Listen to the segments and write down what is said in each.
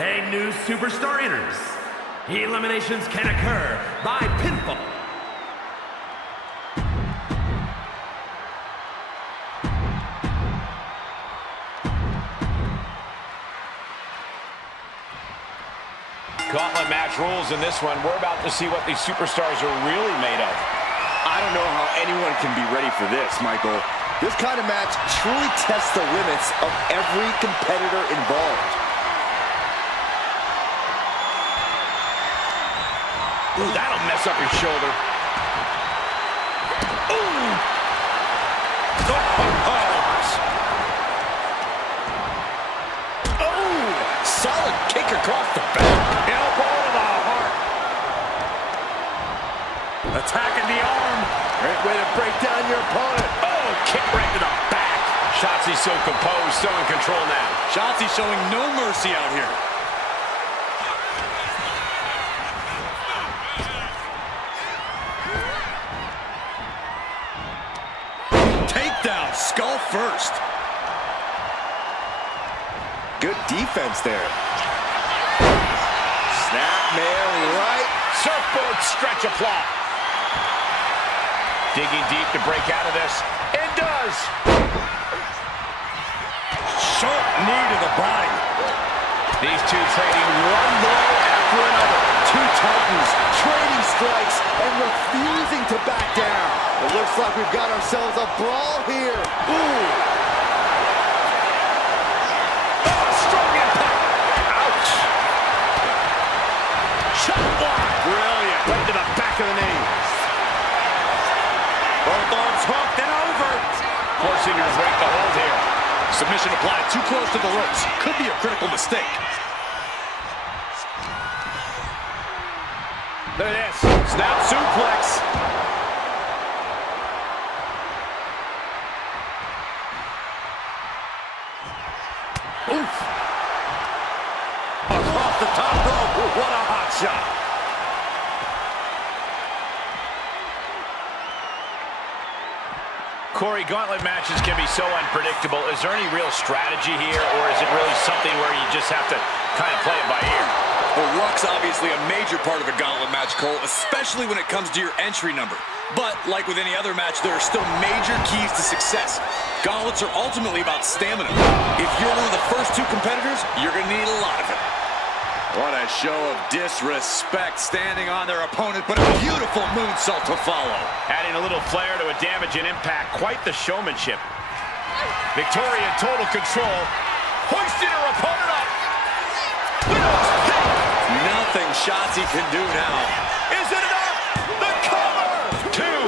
A new superstar enters. Eliminations can occur by pinfall. Gauntlet match rules in this one. We're about to see what these superstars are really made of. I don't know how anyone can be ready for this, Michael. This kind of match truly tests the limits of every competitor involved. Ooh, that'll mess up your shoulder. Ooh! Oh! Solid kick across the back. Elbow to the heart. Attacking the arm. Great way to break down your opponent. Oh, kick right to the back. Shotzi's so composed, so in control now. Shotzi showing no mercy out here. Takedown, skull first. Good defense there. Snapmare right. Surfboard stretch apply. Digging deep to break out of this. It does. Sharp knee to the body. These two trading one blow after another. Two titans trading strikes and refusing to back down. It looks like we've got ourselves a brawl here. Ooh. Oh, strong impact. Ouch. Shot block. Brilliant. Right to the back of the knee. Both arms hooked and over. Forcing her to break the hold here. Submission applied too close to the ropes. Could be a critical mistake. Look at this. Snap suplex. Oof. Across the top rope. What a hot shot. Corey, gauntlet matches can be so unpredictable. Is there any real strategy here, or is it really something where you just have to kind of play it by ear? Well, luck's obviously a major part of a gauntlet match, Cole, especially when it comes to your entry number. But, like with any other match, there are still major keys to success. Gauntlets are ultimately about stamina. If you're one of the first two competitors, you're going to need a lot of it. What a show of disrespect standing on their opponent, but a beautiful moonsault to follow. Adding a little flair to a damage and impact. Quite the showmanship. Victoria in total control. Hoisting her opponent up. Nothing Shotzi can do now. Is it enough? The cover! Two.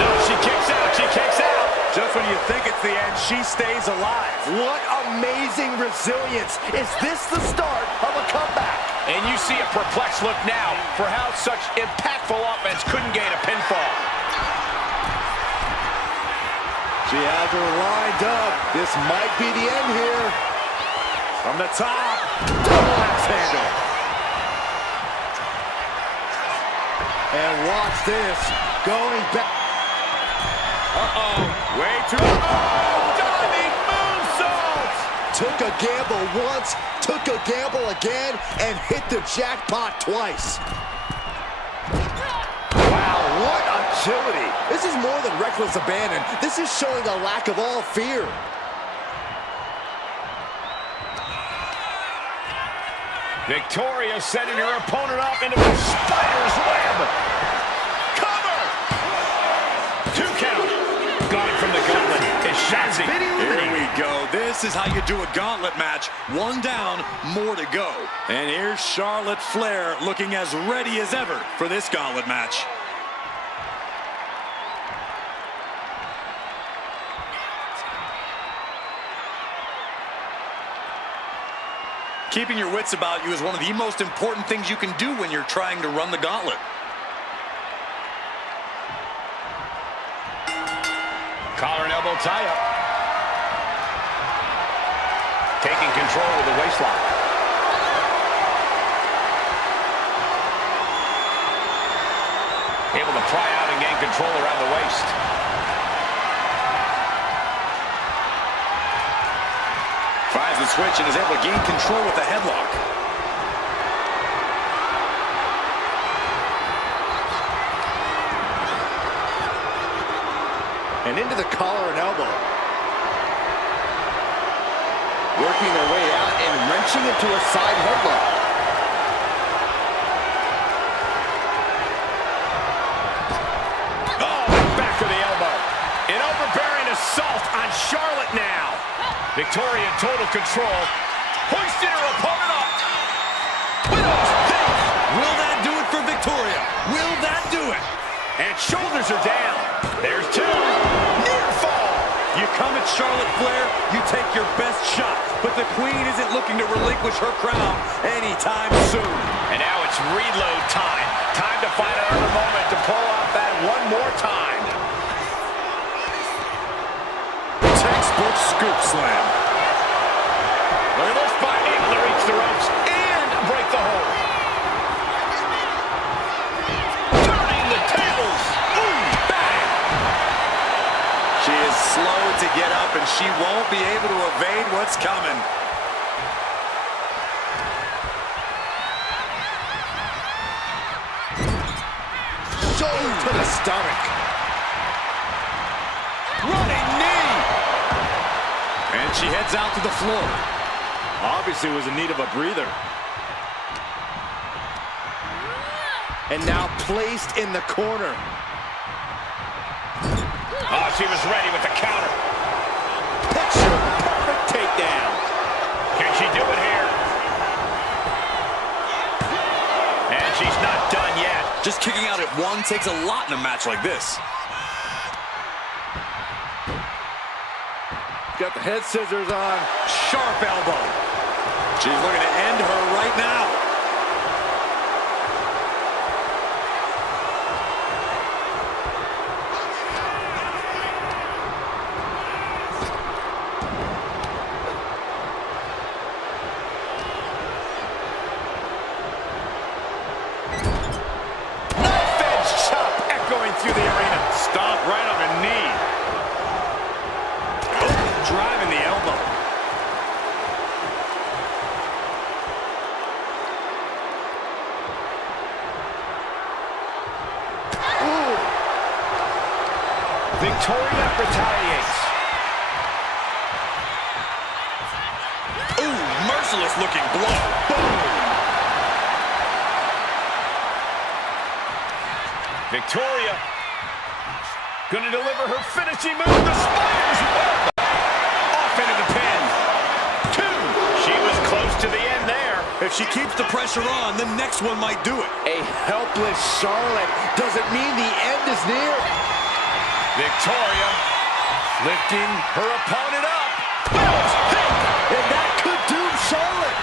No, she kicks out. She kicks out. Just when you think it's the end, she stays alive. What amazing resilience. Is this the start of a comeback? And you see a perplexed look now for how such impactful offense couldn't gain a pinfall. She has her lined up. This might be the end here. From the top. Double axe handle. And watch this. Going back. Uh-oh. Way too. Oh, diving moonsault! Took a gamble once, took a gamble again, and hit the jackpot twice. Wow, what agility. This is more than reckless abandon. This is showing a lack of all fear. Victoria setting her opponent up into a spider's web. Cover! 2 count. Got it from the gauntlet. It's Shotzi. Here we go. This is how you do a gauntlet match. One down, more to go. And here's Charlotte Flair looking as ready as ever for this gauntlet match. Keeping your wits about you is one of the most important things you can do when you're trying to run the gauntlet. Collar and elbow tie-up. Taking control of the waistlock. Able to pry out and gain control around the waist. Finds the switch and is able to gain control with the headlock. the collar and elbow. Working their way out and wrenching into a side headlock. Oh, back to the elbow. An overbearing assault on Charlotte now. Victoria in total control. Hoisting her opponent up. Widow's Peak. Will that do it for Victoria? Will that do it? And shoulders are down. There's two. Near fall. You come at Charlotte Flair, you take your best shot. But the Queen isn't looking to relinquish her crown anytime soon. And now it's reload time. Time to find another moment to pull off that one more time. Textbook scoop slam. Look at this fight. Able to reach the ropes and break the hold. Turning the tables. Ooh, bang. She is slow to get up, and she won't be able to evade what's coming. Shoulder to the stomach. Running knee. And she heads out to the floor. Obviously was in need of a breather. And now placed in the corner. Oh, she was ready with the counter. Picture perfect takedown. Can she do it here? And she's not done yet. Just kicking out at one takes a lot in a match like this. Got the head scissors on. Sharp elbow. She's looking to end her right now. Knife edge chop echoing through the arena. Stomp right on the knee. Driving the elbow. Victoria retaliates. Ooh, merciless looking blow. Boom. Victoria gonna deliver her finishing move. The spider's web. Off into the pin. Two. She was close to the end there. If she keeps the pressure on, the next one might do it. A helpless Charlotte doesn't mean the end is near. Victoria lifting her opponent up. Widow's Peak. And that could doom Charlotte.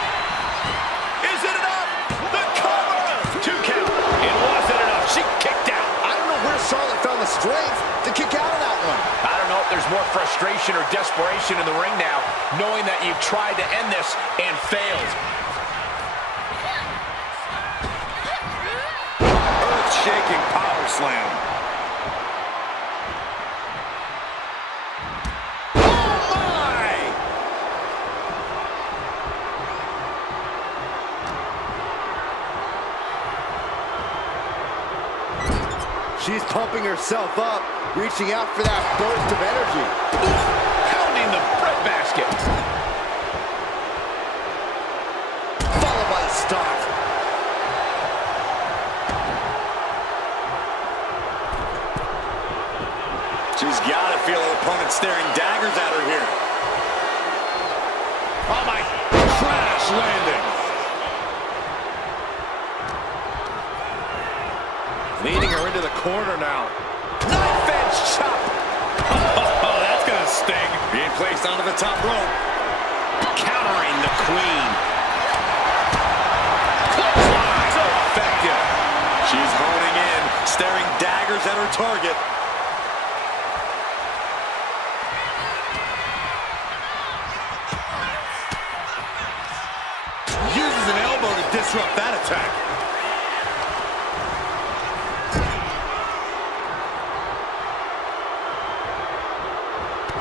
Is it enough? The cover. 2 count. It wasn't enough. She kicked out. I don't know where Charlotte found the strength to kick out of that one. I don't know if there's more frustration or desperation in the ring now, knowing that you've tried to end this and failed. Earth-shaking power slam. She's pumping herself up, reaching out for that burst of energy. Pounding the breadbasket. Followed by a stop. She's got to feel her opponent staring daggers at her here. Oh my. Crash landing. Leading her into the corner now. Knife edge chop. Oh, that's going to sting. Being placed onto the top rope. Countering the Queen. So effective. She's honing in, staring daggers at her target. Uses an elbow to disrupt that attack.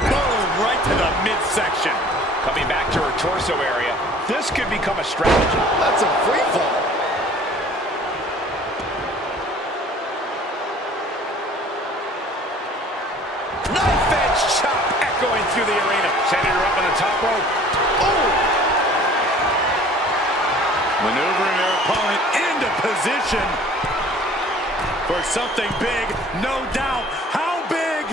Boom, right to the midsection. Coming back to her torso area. This could become a strategy. That's a free fall. Knife edge position for something big, no doubt. How big?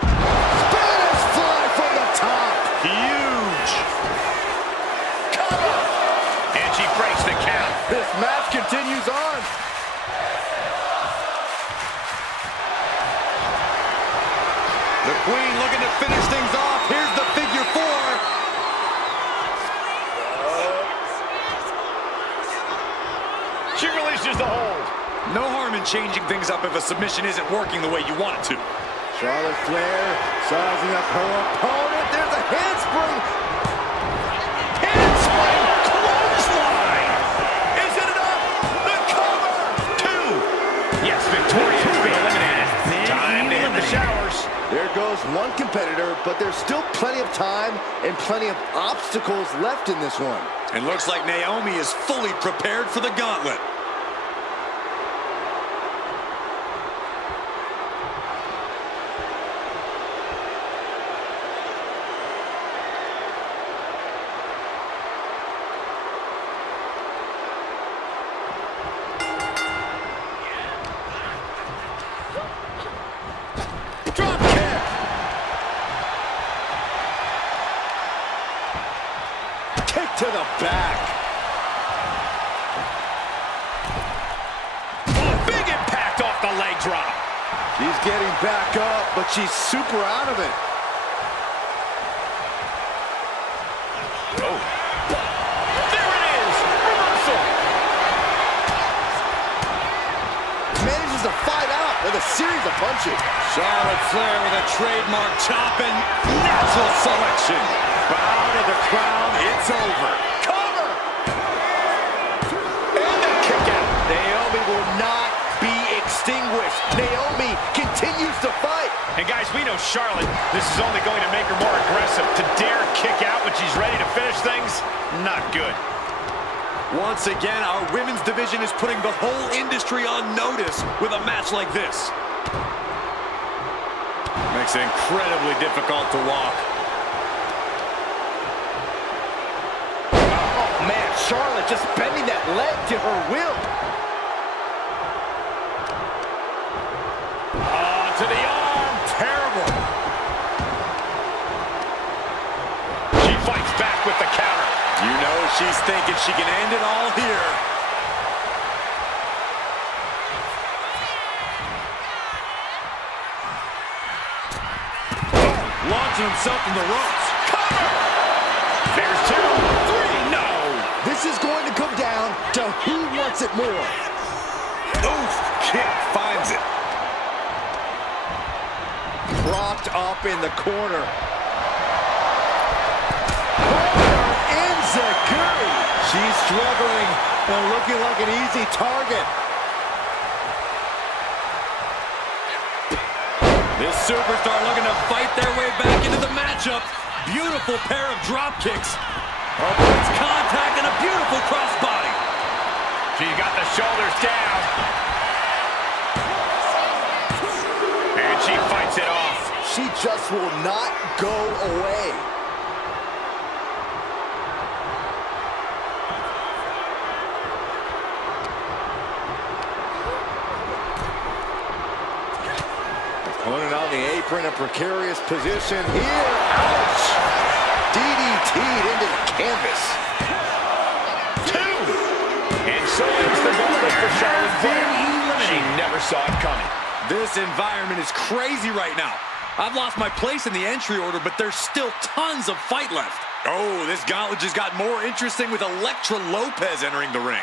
Spanish fly from the top. Huge. Cover. And she breaks the count. This match continues on. The Queen looking to finish things off. Here's the figure 4. She releases the hold. No harm in changing things up if a submission isn't working the way you want it to. Charlotte Flair sizing up her opponent. There's a handspring. Handspring, clothesline. Is it enough? The cover. 2. Yes, Victoria has been eliminated. Time to hit the showers. There goes one competitor, but there's still plenty of time and plenty of obstacles left in this one. And looks like Naomi is fully prepared for the gauntlet. Drop kick. Kick to the back. Oh, big impact off the leg drop. She's getting back up, but she's super out of it. Oh. There it is. Reversal. Manages to fight out with a series of punches. Charlotte Flair with a trademark chopping. Natural selection. Bow to the crown. It's over. Cover. And a kick out. Naomi will not be extinguished. Naomi continues to fight. And guys, we know Charlotte, this is only going to make her more aggressive. To dare kick out when she's ready to finish things, not good. Once again, our women's division is putting the whole industry on notice with a match like this. Makes it incredibly difficult to walk. Oh, man, Charlotte just bending that leg to her will. To the arm. Terrible. She fights back with the counter. You know she's thinking she can end it all here. Launching himself in the ropes. Cover. There's 2, 3. No. This is going to come down to who wants it more. Oof. Kick finds it. Propped up in the corner. Enziguri. She's struggling and looking like an easy target. This superstar looking to fight their way back into the matchup. Beautiful pair of drop kicks. Oh, it's contact and a beautiful crossbody. She got the shoulders down. And she fights it off. She just will not go away. Opponent on the apron, a precarious position here. Ouch! DDT'd into the canvas. 2. And so ends the gauntlet for Charlotte Flair. She never saw it coming. This environment is crazy right now. I've lost my place in the entry order, but there's still tons of fight left. Oh, this gauntlet just got more interesting with Elektra Lopez entering the ring.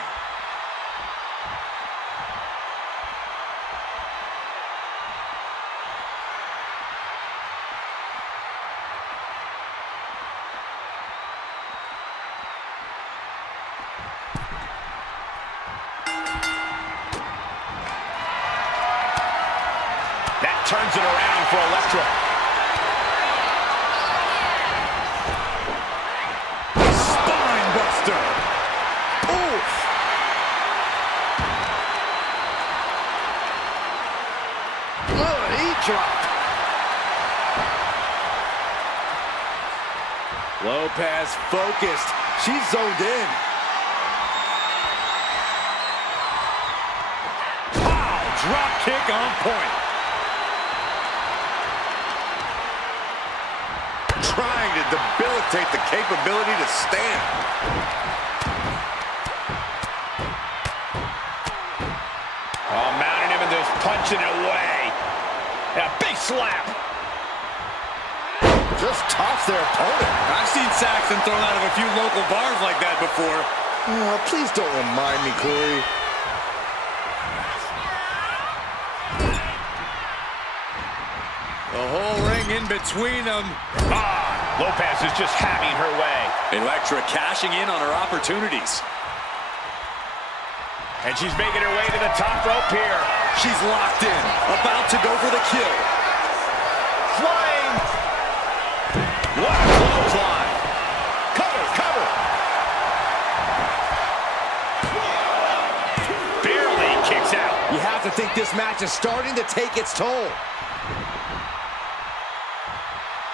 That turns it around for Elektra. Spine buster. Oof! Knee drop. Lopez focused. She's zoned in. drop kick on point. Trying to debilitate the capability to stand. Oh, mounting him and just punching it away. Yeah, big slap. Just tops their opponent. I've seen Saxton thrown out of a few local bars like that before. Oh, please don't remind me, Corey. The whole ring in between them. Lopez is just having her way. Elektra cashing in on her opportunities. And she's making her way to the top rope here. She's locked in, about to go for the kill. Flying. What a clothesline. Cover, cover. Barely kicks out. You have to think this match is starting to take its toll.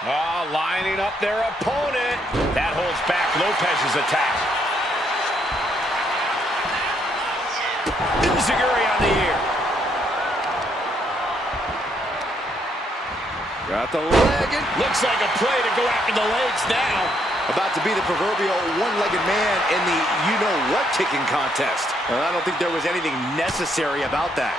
Oh, lining up their opponent. That holds back Lopez's attack. Enziguri on the ear. Got the leg. Looks like a play to go after the legs now. About to be the proverbial one-legged man in the you-know-what kicking contest. And I don't think there was anything necessary about that.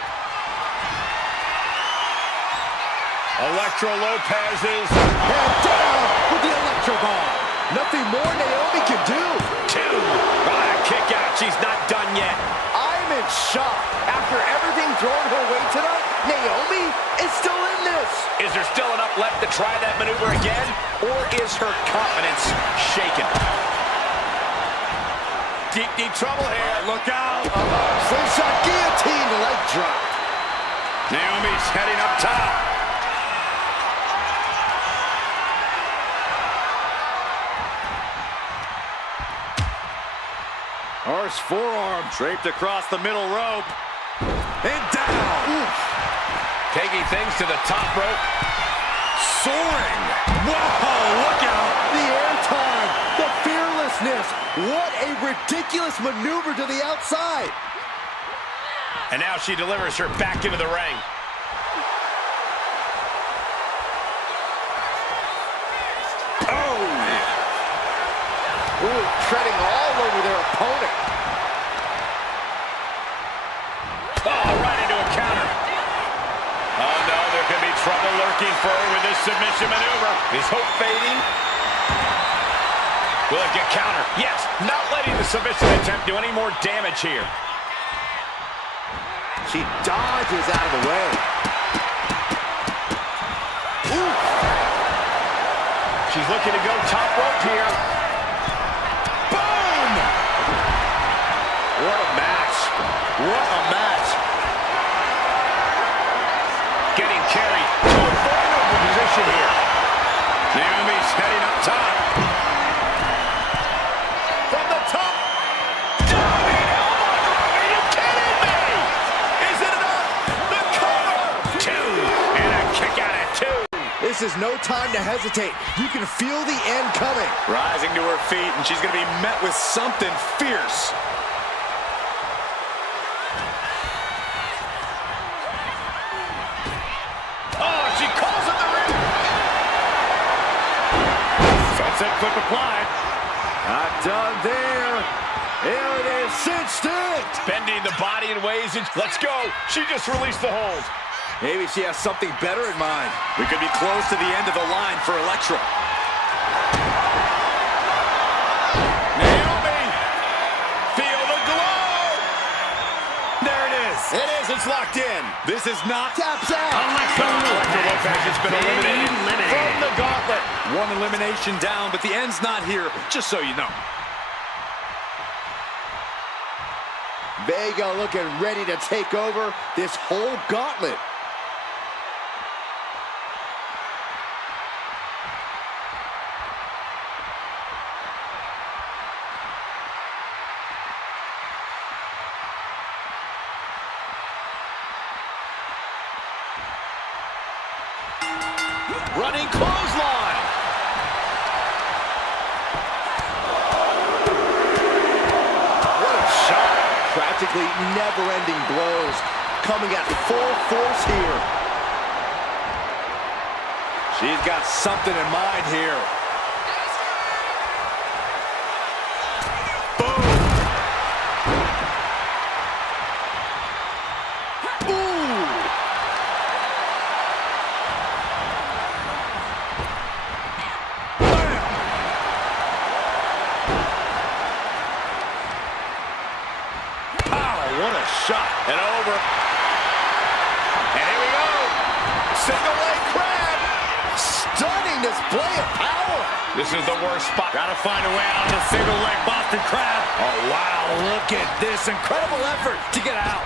Elektra Lopez is Head down with the Electro Bomb. Nothing more Naomi can do. two. What a kick out. She's not done yet. I'm in shock. After everything thrown her way tonight, Naomi is still in this. Is there still enough left to try that maneuver again? Or is her confidence shaken? Deep, deep trouble here. Look out. Slingshot guillotine, leg drop. Naomi's heading up top. Horse forearm draped across the middle rope. And down. Oof. Taking things to the top rope. Soaring. Whoa, look out. The airtime, the fearlessness. What a ridiculous maneuver to the outside. And now she delivers her back into the ring. Oh. Ooh, treading all over their opponent. Oh, right into a counter. Oh, no, there could be trouble lurking for her with this submission maneuver. Is hope fading? Will it get counter? Yes, not letting the submission attempt do any more damage here. She dodges out of the way. Ooh. She's looking to go top rope here. Boom! What a match. What a match. Getting carried to a vulnerable position here. Naomi's heading up top. From the top. Diving elbow drop. Are you kidding me? Is it enough? The cover. Two. And a kick out at two. This is no time to hesitate. You can feel the end coming. Rising to her feet, and she's going to be met with something fierce. Oh, she calls it the ring. Sunset flip applied. Not done there. There it is, cinched in. Bending the body in ways. Let's go. She just released the hold. Maybe she has something better in mind. We could be close to the end of the line for Elektra. Naomi, feel the glow. There it is. It is. It's locked in. This is not... Taps out. Elektra Lopez has been eliminated from the gauntlet. One elimination down, but the end's not here, just so you know. Vega looking ready to take over this whole gauntlet. Running clothesline. What a shot. Practically never-ending blows. coming at full force here. She's got something in mind here. Shot and over. And here we go. Single leg crab. Stunning display of power. This is the worst spot. Gotta find a way out of the single leg Boston crab. Oh, wow. Look at this incredible effort to get out.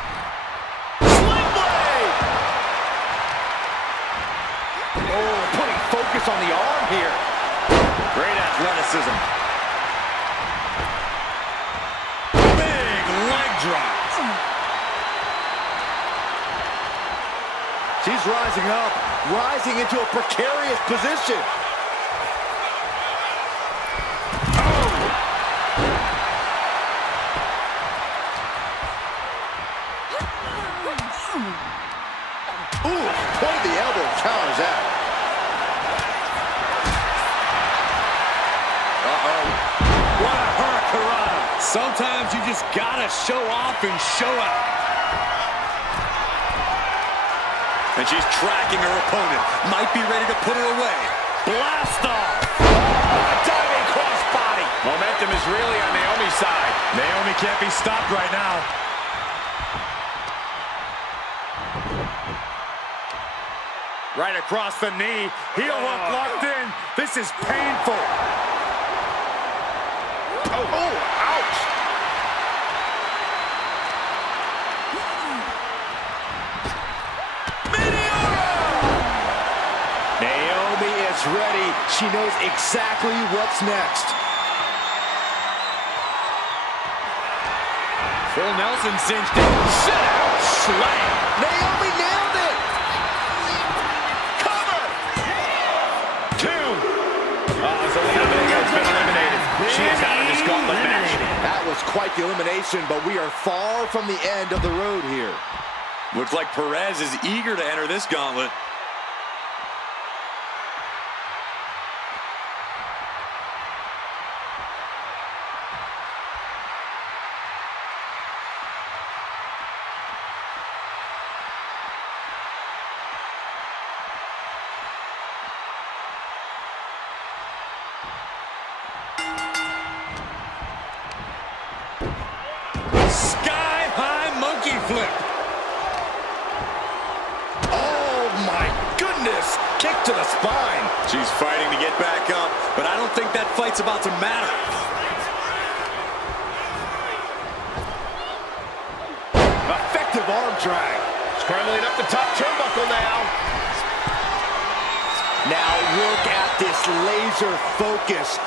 Sling blade. Oh, putting focus on the arm here. Great athleticism. Big leg drop. She's rising up, rising into a precarious position. Ooh, point of the elbow counters that. Uh-oh. What a hurricane. Sometimes you just gotta show off and show out. And she's tracking her opponent. Might be ready to put her away. Blast off. Diving crossbody. Momentum is really on Naomi's side. Naomi can't be stopped right now. Right across the knee. Heel hook locked in. This is painful. Oh, ouch. Naomi is ready. She knows exactly what's next. Full Nelson cinched in. Sit out. Slam. Naomi nailed it. Cover. 2. Zelina Vega has been eliminated. She is out of this gauntlet match. That was quite the elimination, but we are far from the end of the road here. Looks like Perez is eager to enter this gauntlet. Sky-high monkey flip. Oh, my goodness. Kick to the spine. She's fighting to get back up, but I don't think that fight's about to matter. Effective arm drag. Scrambling up the top turnbuckle now. Now look at this laser focus.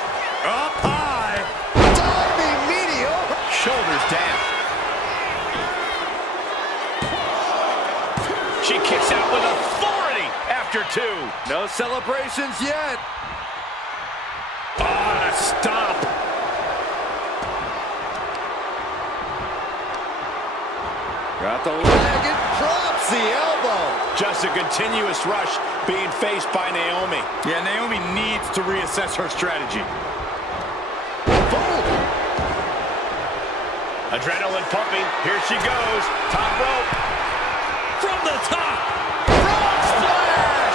Up high. Diving medium. Shoulders down. She kicks out with authority after 2. No celebrations yet. Oh, stop. Got the leg and drops the elbow. Just a continuous rush being faced by Naomi. Yeah, Naomi needs to reassess her strategy. Boom. Adrenaline pumping. Here she goes. Top rope. From the top. Frog splash.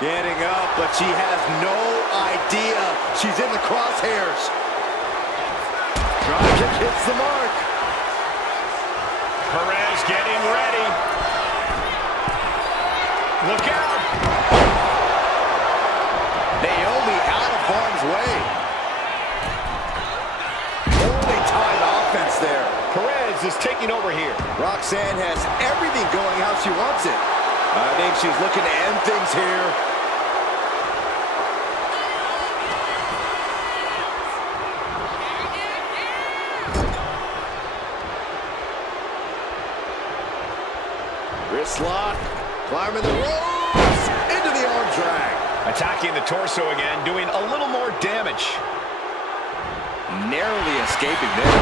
Getting up, but she has no idea she's in the crosshairs. Drop kick hits the mark. Perez getting ready. Look out. Naomi out of harm's way. Only time offense there. Perez is taking over here. Roxanne has everything going how she wants it. I think she's looking to end things here. Wrist lock, climbing the ropes, into the arm drag. Attacking the torso again, doing a little more damage. Narrowly escaping there.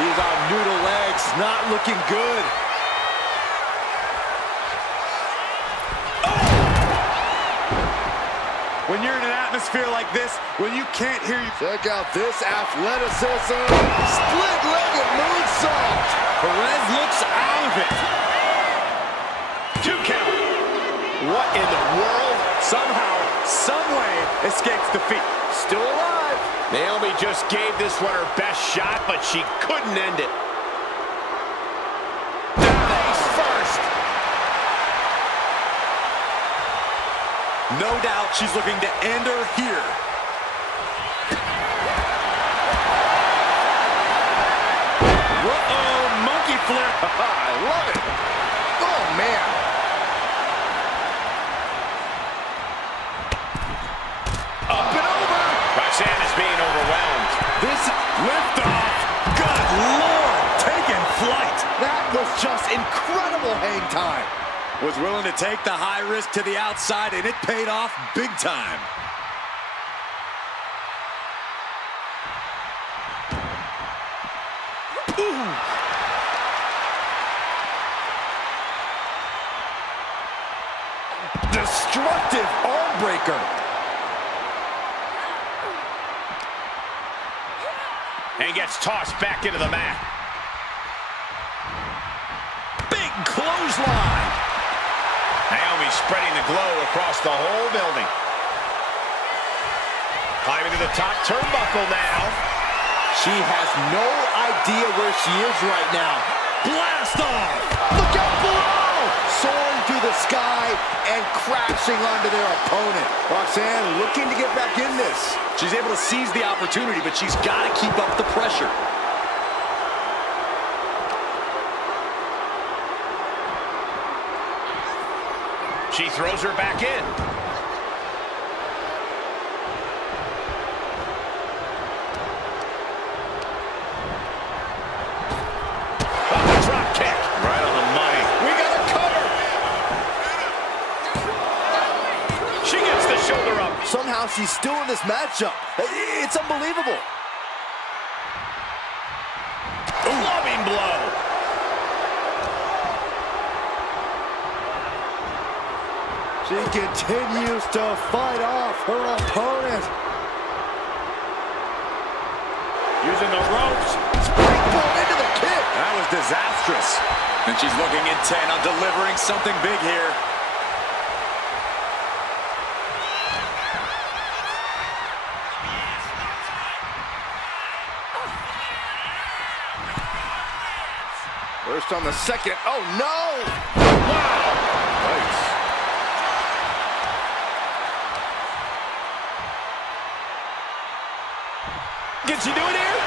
She's on noodle legs, not looking good. When you're in an atmosphere like this, when you can't hear you... Check out this athleticism. Split-legged moonsault. Perez looks out of it. 2 count. What in the world? Somehow, someway, escapes defeat. Still alive. Naomi just gave this one her best shot, but she couldn't end it. Face first. No doubt she's looking to end her here. Uh-oh, monkey flip. I love it. Oh, man. Up and over. Roxanne is being overwhelmed. This liftoff. Good Lord, taking flight. That was just incredible hang time. Was willing to take the high risk to the outside, and it paid off big time. Ooh. Destructive arm breaker. And gets tossed back into the mat. Big clothesline. Naomi spreading the glow across the whole building. Climbing to the top turnbuckle now. She has no idea where she is right now. Blast off. Look out below! Soaring through the sky and crashing onto their opponent. Roxanne looking to get back in this. She's able to seize the opportunity, but she's got to keep up the pressure. She throws her back in. Oh, the drop kick. Right on the money. We got a cover. She gets the shoulder up. Somehow she's still in this matchup. It's unbelievable. Loving blow. She continues to fight off her opponent. Using the ropes. Springboard into the kick. That was disastrous. And she's looking intent on delivering something big here. First on the second. Oh, no! Wow. Nice. Can she do it here?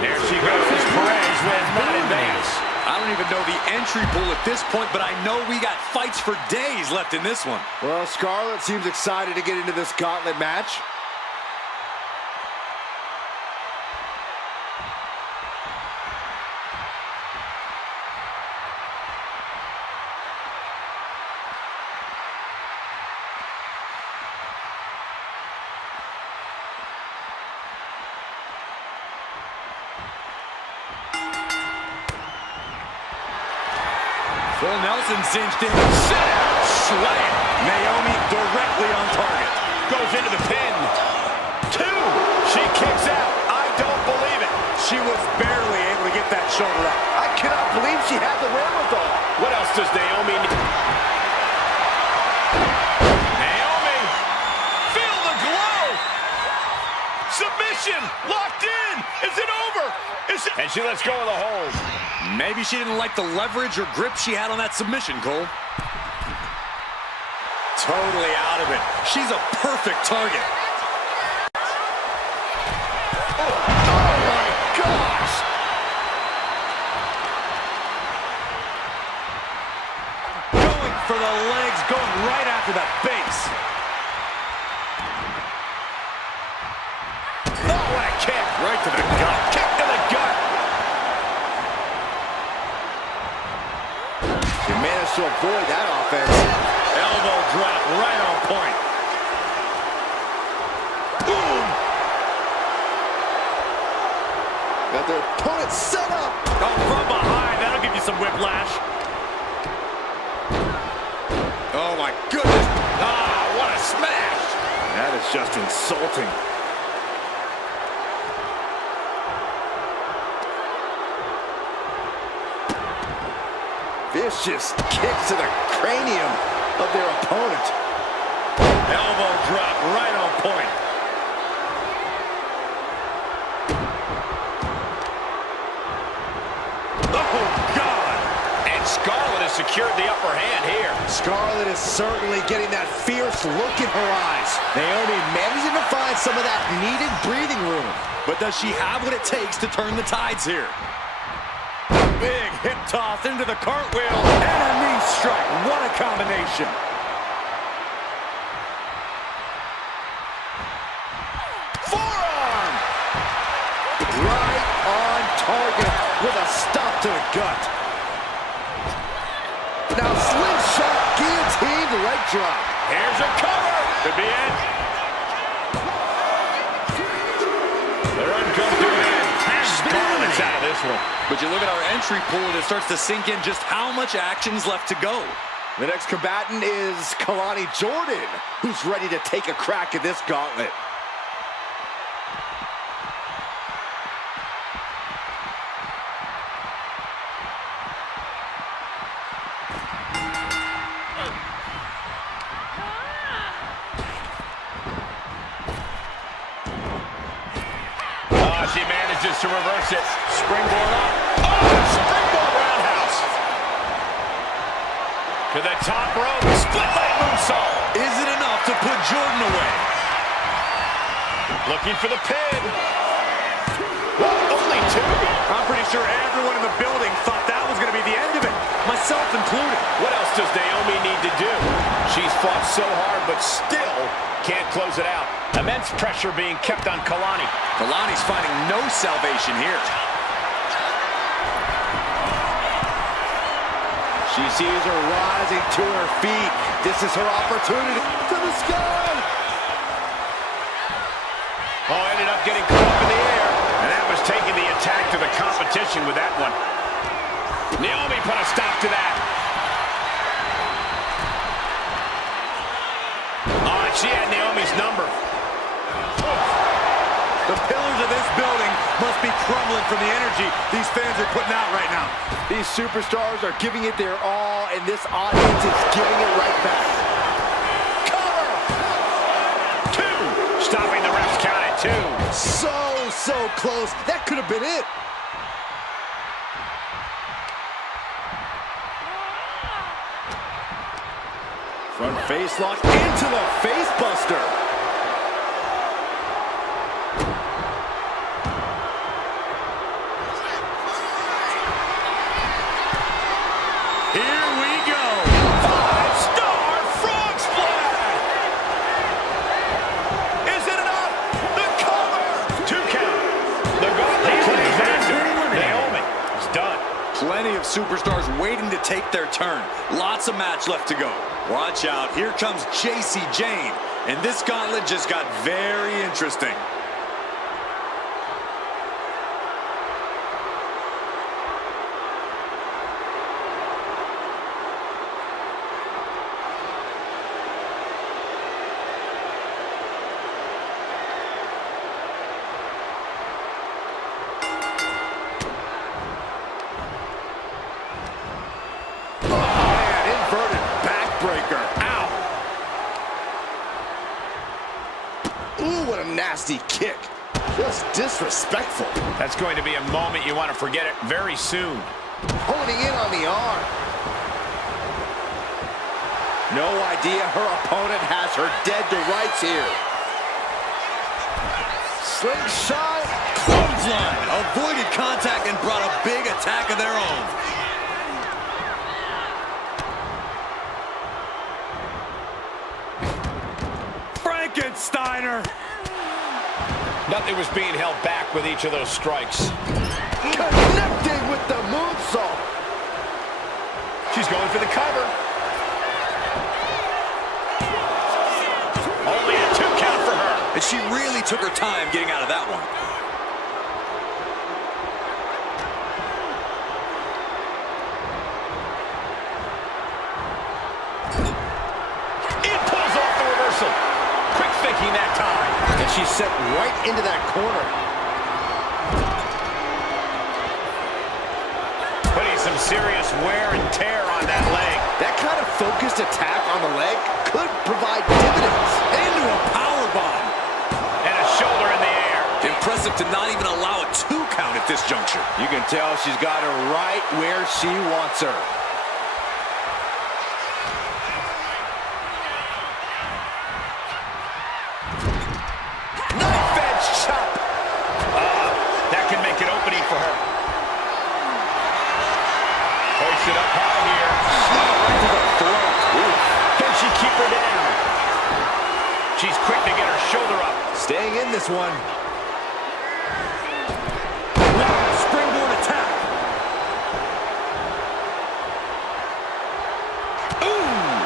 There she goes. Perez wins not in Vegas. I don't even know the entry pool at this point, but I know we got fights for days left in this one. Well, Scarlett seems excited to get into this gauntlet match. Phil Nelson cinched in. Sit out. Slam. Naomi directly on target. Goes into the pin. 2. She kicks out. I don't believe it. She was barely able to get that shoulder up. I cannot believe she had the wherewithal. What else does Naomi need? Naomi! Feel the glow! Submission! Locked in! Is it over? And she lets go of the hold. Maybe she didn't like the leverage or grip she had on that submission, Cole. Totally out of it. She's a perfect target. Oh my gosh! Going for the legs, going right after the base. Oh, what a kick! Right to the gut. Kick to the gut. She managed to avoid that offense. Elbow drop right on point. Ooh, Good setup. Oh, from behind. That'll give you some whiplash. Oh, my goodness. Ah, what a smash. That is just insulting. Vicious kicks to the cranium of their opponent. Elbow drop right on point. Oh, God. And Scarlett has secured the upper hand here. Scarlett is certainly getting that fierce look in her eyes. Naomi managing to find some of that needed breathing room. But does she have what it takes to turn the tides here? Big hip toss into the cartwheel and a knee strike. What a combination. Forearm. Right on target with a stop to the gut. Now slingshot guillotine leg drop. Here's a cover. Could be it. The run comes to an end. Scarlett's out of this one. But you look at our entry pool and it starts to sink in just how much action's left to go. The next combatant is Kalani Jordan, who's ready to take a crack at this gauntlet. She manages to reverse it. Springboard up. Oh, springboard roundhouse. To the top rope. Split leg moonsault. Is it enough to put Jordan away? Looking for the pin. What? Only two? I'm pretty sure everyone in the building thought that was going to be the end of it, myself included. What else does Naomi need to do? She's fought so hard, but still can't close it out. Immense pressure being kept on Kalani. Kalani's finding no salvation here. She sees her rising to her feet. This is her opportunity to the sky. Oh, ended up getting caught up in the air. And that was taking the attack to the competition with that one. Naomi put a stop to that. Oh, and she had Naomi's number. The pillars of this building must be crumbling from the energy these fans are putting out right now. These superstars are giving it their all, and this audience is giving it right back. Cover! Two! Stopping the ref's count at two. So close. That could have been it. Front face lock into the face buster. Here we go. 5-star frog splash! Is it enough? The cover! 2 count. The gauntlet plays after. Naomi is done. Plenty of superstars waiting to take their turn. Lots of match left to go. Watch out. Here comes JC Jane. And this gauntlet just got very interesting. Nasty kick. Just disrespectful. That's going to be a moment you want to forget it very soon. Honing in on the arm. No idea her opponent has her dead to rights here. Slingshot. Clothesline. Avoided contact and brought a big attack of their own. Frankensteiner. Nothing was being held back with each of those strikes. Connecting with the moonsault. She's going for the cover. Only a 2 count for her. And she really took her time getting out of that one. taking that time. And she's set right into that corner. Putting some serious wear and tear on that leg. That kind of focused attack on the leg could provide dividends. Into a powerbomb. And a shoulder in the air. Impressive to not even allow a 2 count at this juncture. You can tell she's got her right where she wants her. Knife edge chop. That can make an opening for her. Hoist it up high here. Right to the throat. Ooh. Can she keep her down? She's quick to get her shoulder up. Staying in this one. Springboard attack. Ooh!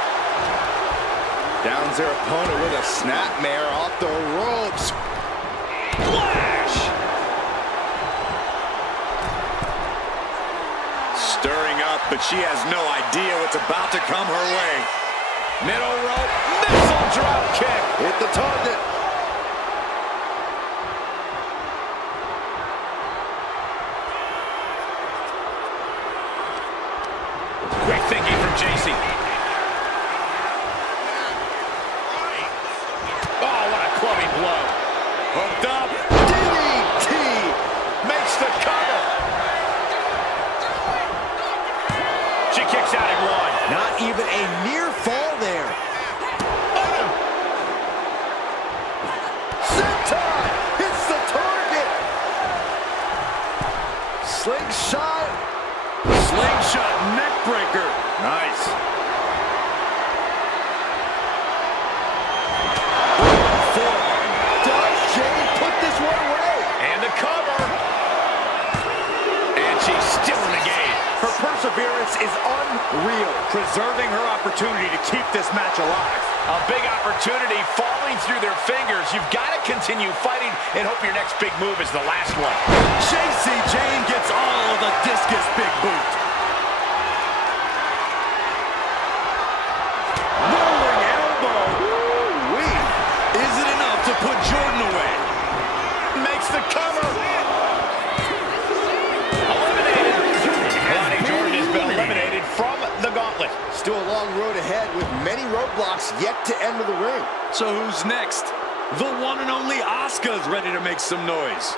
Downs their opponent with a snapmare off the ropes. Flash! Stirring up, but she has no idea what's about to come her way. Middle rope, missile drop kick. Hit the target. Quick thinking from JC. Oh, what a clubbing blow. Hooked up. DDT. Makes the cover. She kicks out at 1. Not even a near fall there. Senton hits the target. Slingshot. Slingshot neck breaker. Nice. Does Jane put this one away? And the cover. And she's still in the game. Her perseverance is unreal. Preserving her opportunity to keep this match alive. A big opportunity falling through their fingers. You've got to continue fighting and hope your next big move is the last one. JC Jane gets all of the discus big boot. Rolling elbow. Woo-wee. Is it enough to put Jordan away? Makes the cover. Eliminated. Lonnie Jordan has been eliminated from the gauntlet. Still a long road ahead with many roadblocks yet to enter the ring. So who's next? The one and only Asuka's ready to make some noise.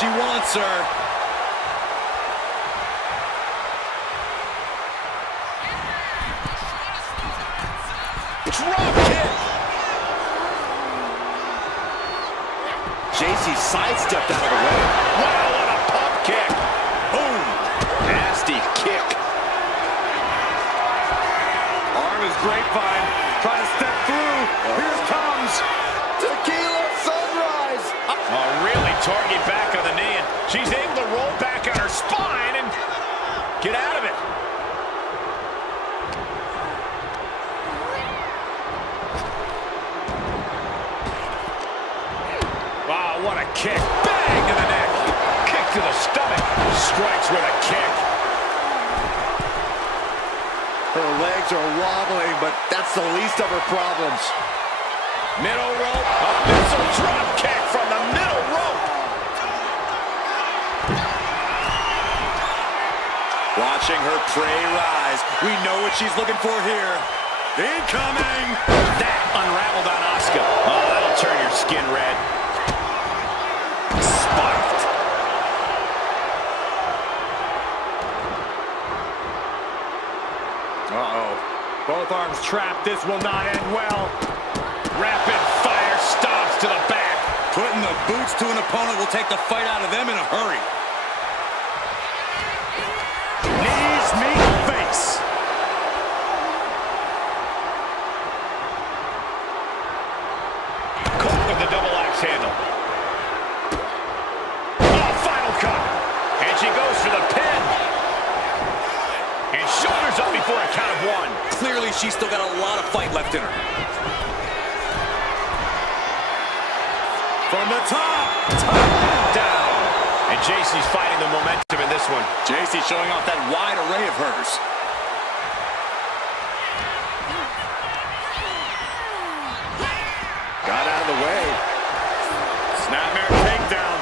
She wants her. Drop kick. JC sidestepped out of the way. Wow, what a pump kick. Boom. Nasty kick. Arm is grapevine. Trying to step through. Here it comes. Tequila sunrise. Oh, really target back on the knee, and she's able to roll back on her spine and get out of it. Wow, what a kick. Bang to the neck. Kick to the stomach. Strikes with a kick. Her legs are wobbling, but that's the least of her problems. Middle rope. A missile drop kick from the middle rope. Watching her prey rise. We know what she's looking for here. Incoming. That unraveled on Asuka. Oh, that'll turn your skin red. Spiked. Uh-oh. Both arms trapped. This will not end well. Rapid fire stomps to the back. Putting the boots to an opponent will take the fight out of them in a hurry. Knees meet face. Caught with the double axe handle. Oh, final cut. And she goes for the pin. shoulders up before a count of one. Clearly, she's still got a lot of fight left in her. From the top, down. And JC's fighting the momentum in this one. JC showing off that wide array of hers. Got out of the way. Snapmare takedown.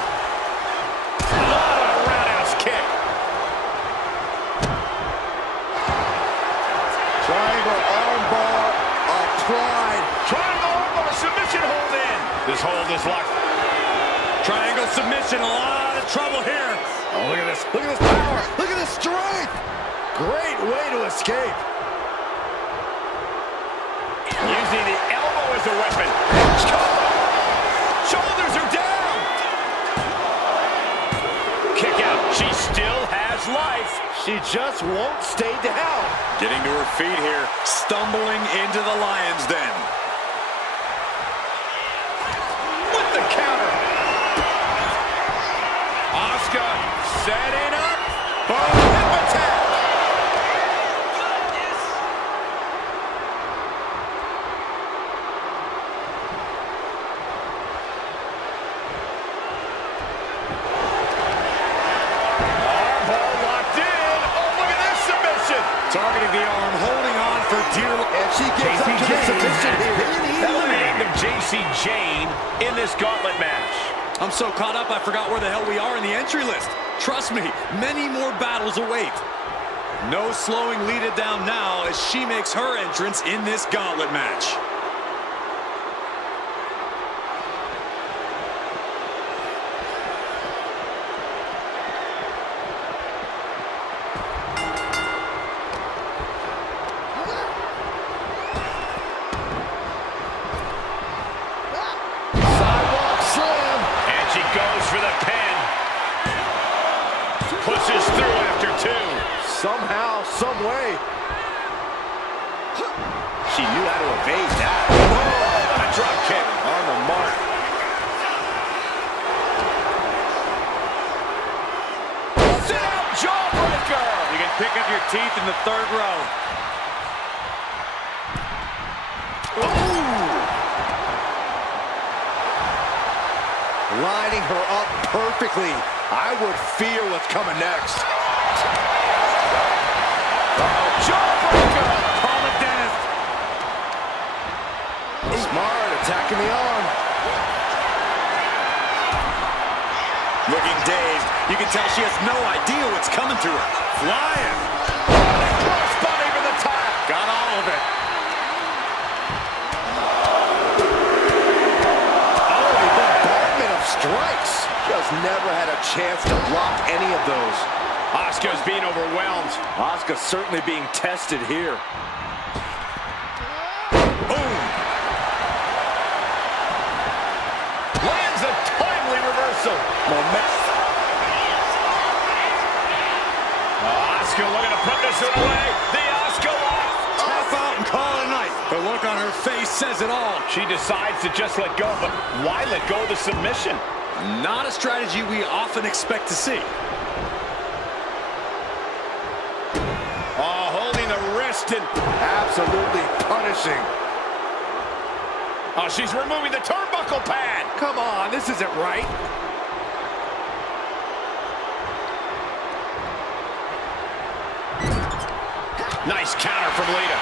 Oh, a roundhouse kick. Triangle armbar applied. Triangle armbar submission hold in. This hold is locked. Triangle submission, a lot of trouble here. Oh, look at this. Look at this power. Look at this strength. Great way to escape. Using the elbow as a weapon. Shoulders are down. Kick out. She still has life. She just won't stay down. Getting to her feet here, stumbling into the lion's den. With the counter. Asuka setting up for a hip attack. Armbar locked in. Oh, look at this submission. Targeting the arm, holding on for dear life. And she gets up to the submission here. Eliminating of JC Jane in this gauntlet match. I'm so caught up, I forgot where the hell we are in the entry list. Trust me, many more battles await. No slowing Lita down now as she makes her entrance in this gauntlet match. Sidewalk slam. And she goes for the pin. Pushes through after two. Somehow, some way. She knew how to evade that. Oh, a drop kick. On the mark. Sit out jawbreaker. You can pick up your teeth in the third row. Lining her up perfectly. I would fear what's coming next. Jawbreaker. Call it Dennis. Smart attacking the arm. Looking dazed. You can tell she has no idea what's coming to her. Flying. Crossbody for the top. Got all of it. Strikes. Just never had a chance to block any of those. Asuka's being overwhelmed. Asuka certainly being tested here. Boom. Lands a timely reversal. Asuka looking to put this away. The Asuka lock. Tap out and call it a night. The look on her face says it all. She decides to just let go, but why let go of the submission? Not a strategy we often expect to see. Oh, holding the wrist and... Absolutely punishing. Oh, she's removing the turnbuckle pad. Come on, this isn't right. Nice counter from Lita.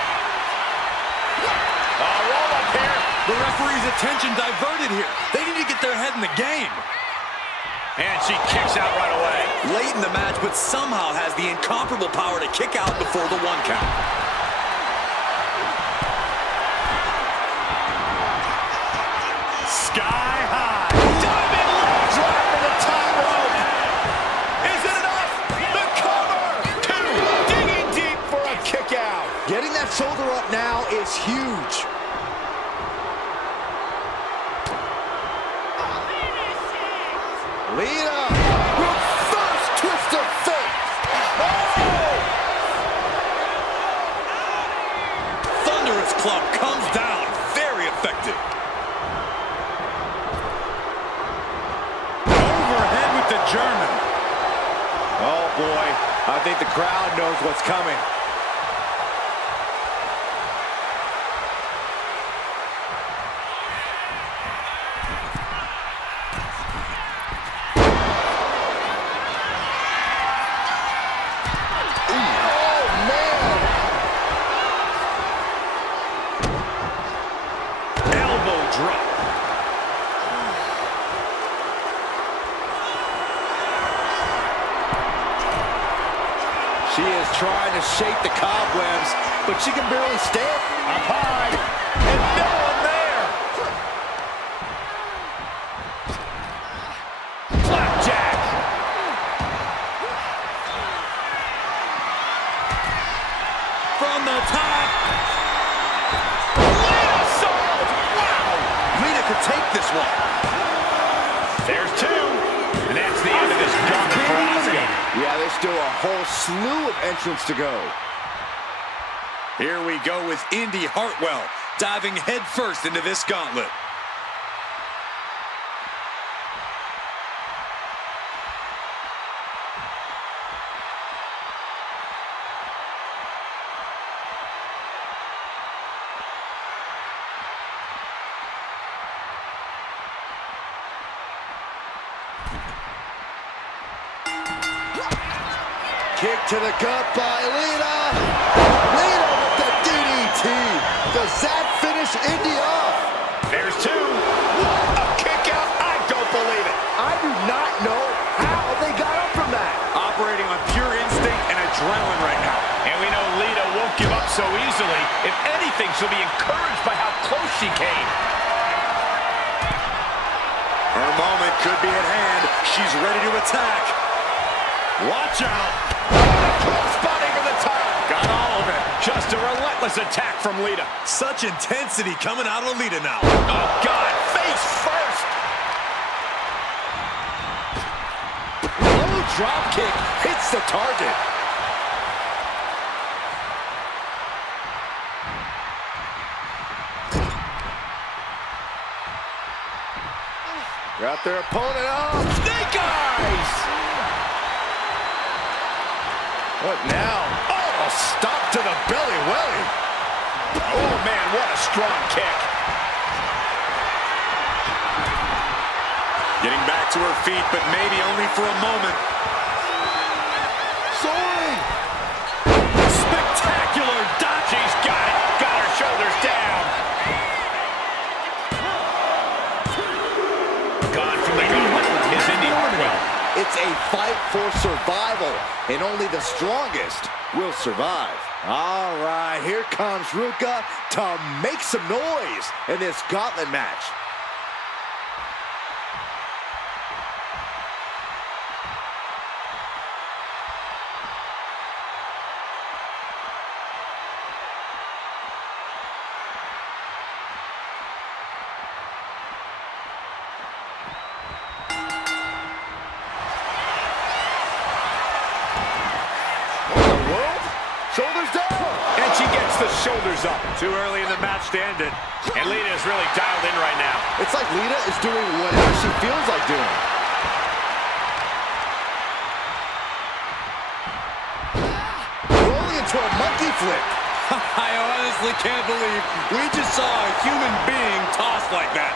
Roll up here. The referee's attention diverted here. They need to get their head in the game. And she kicks out right away. Late in the match, but somehow has the incomparable power to kick out before the one count. Sky high. Diving legs right for the top rope. Is it enough? The cover. Two. Digging deep for a kick out. Getting that shoulder up now is huge. Lita, reverse twist of fate. Oh! Thunderous club comes down. Very effective. Overhead with the German. Oh boy, I think the crowd knows what's coming. She is trying to shake the cobwebs, but she can barely stand. Up high, and no one there. Flapjack. From the top. Lita sold. Wow. Lita could take this one. There's two. And that's the end of this gauntlet for Asuka. Yeah, there's still a whole slew of entrants to go. Here we go with Indy Hartwell diving headfirst into this gauntlet. Kick to the gut by Lita. Lita with the DDT. Does that finish Indy off? There's two. A kick out. I don't believe it. I do not know how they got up from that. Operating on pure instinct and adrenaline right now. And we know Lita won't give up so easily. If anything, she'll be encouraged by how close she came. Her moment could be at hand. She's ready to attack. Watch out. Spotting to the top. Got all of it. Just a relentless attack from Lita. Such intensity coming out of Lita now. Oh, God. Face first. Low drop kick hits the target. Got their opponent up. Snake eyes. What now? Oh, stop to the belly welly. Oh, man, what a strong kick. Getting back to her feet, but maybe only for a moment. Soaring. Spectacular dodge. She's got it. Got her shoulders down. Gone from the gauntlet is Indy Hartwell. It's a fight for survival, and only the strongest will survive. All right, here comes Ruka to make some noise in this gauntlet match. Shoulders down. And she gets the shoulders up. Too early in the match to end it. And Lita is really dialed in right now. It's like Lita is doing whatever she feels like doing. Rolling into a monkey flip. I honestly can't believe we just saw a human being tossed like that.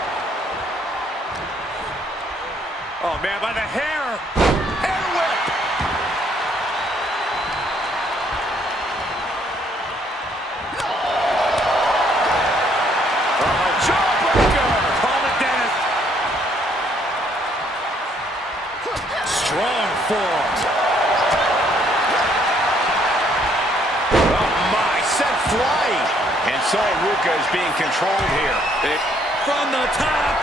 Oh, man, by the hair. Hair whip. Jawbreaker. Call it, Dennis. Strong forearm. Oh, my. Sent flying. And so Ruka is being controlled here. From the top.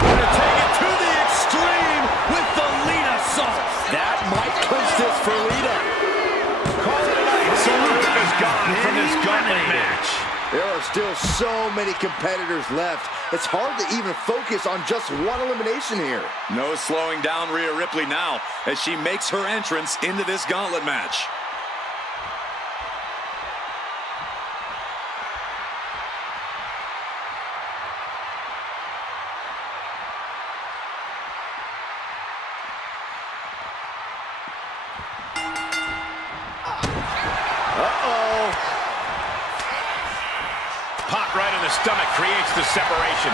Gonna take it to the extreme with the Lita salt. That might clinch this for Lita. Call it a night. So Ruka is gone from this gauntlet match. There are still so many competitors left. It's hard to even focus on just one elimination here. No slowing down Rhea Ripley now as she makes her entrance into this gauntlet match. Uh-oh. Pop right in the stomach creates the separation.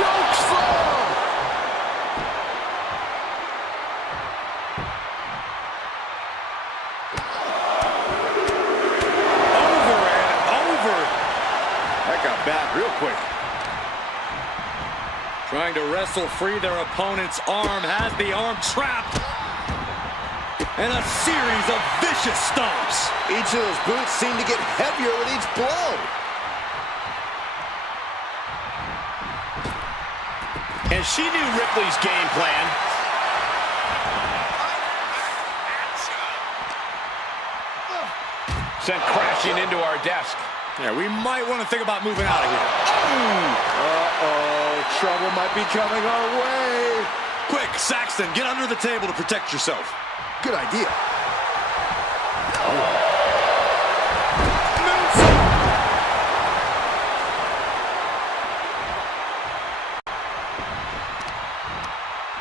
Choke slam! Over and over. That got bad real quick. Trying to wrestle free their opponent's arm, has the arm trapped. and a series of vicious stomps. Each of those boots seem to get heavier with each blow. And she knew Ripley's game plan. Sent crashing into our desk. Yeah, we might want to think about moving out of here. Uh-oh, trouble might be coming our way. Quick, Saxton, get under the table to protect yourself. Good idea.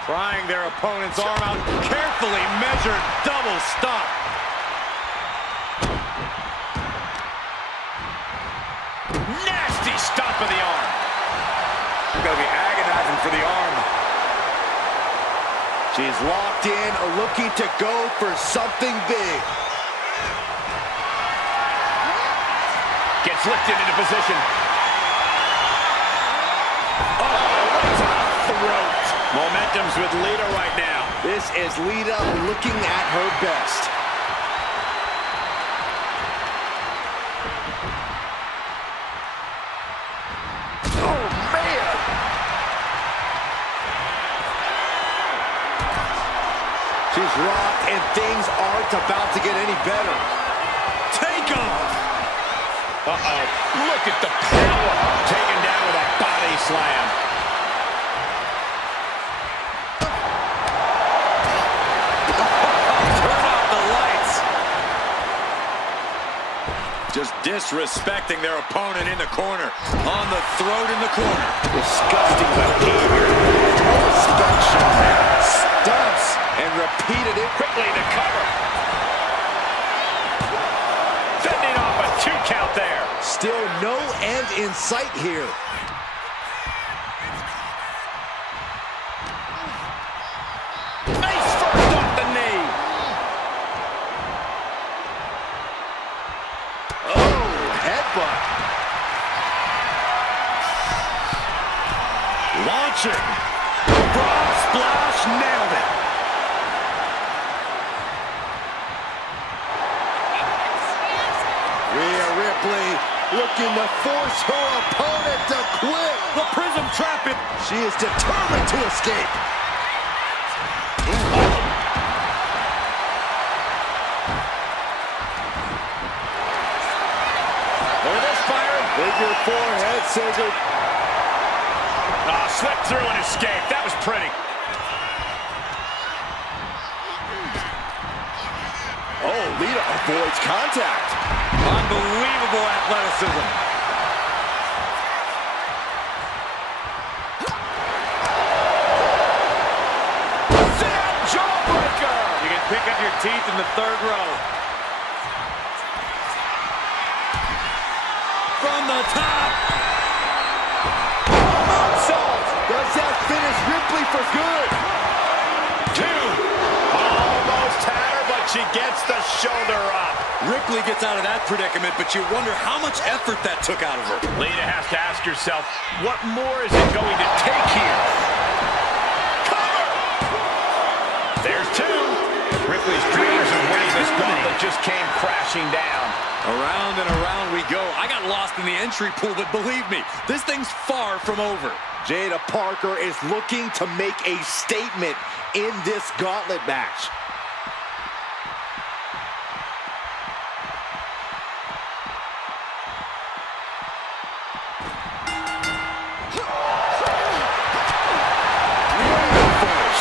Prying their opponent's arm out. Carefully measured double stomp. Nasty stomp of the arm. It's going to be agonizing for the arm. She's locked in, looking to go for something big. Gets lifted into position. Oh, right to the throat. Momentum's with Lita right now. This is Lita looking at her best. Oh, man! She's rocked, and things aren't about to get any better. Take off! Uh-oh. Look at the power. Taken down with a body slam. Just disrespecting their opponent in the corner. On the throat in the corner. Disgusting behavior. Inspection. Stunts and repeated it. Quickly to cover. Fending off a 2 count there. Still no end in sight here. Face first off the knee. Headbutt. Launching. Frog splash, nailed it. Rhea Ripley looking to force her opponent to quit. The Prism trap it. She is determined to escape. Figure 4 head scissor. Slipped through and escaped. That was pretty. Oh, Lita avoids contact. Unbelievable athleticism. Sit-up jawbreaker. You can pick up your teeth in the 3rd row. From the top. Moonsault. Does that finish Ripley for good? 2. Almost had her, but she gets the shoulder up. Ripley gets out of that predicament, but you wonder how much effort that took out of her. Lita has to ask herself, what more is it going to take here? Cover! There's 2. Ripley's dreams of winning this gauntlet just came crashing down. Around and around we go. I got lost in the entry pool, but believe me, this thing's far from over. Jada Parker is looking to make a statement in this gauntlet match.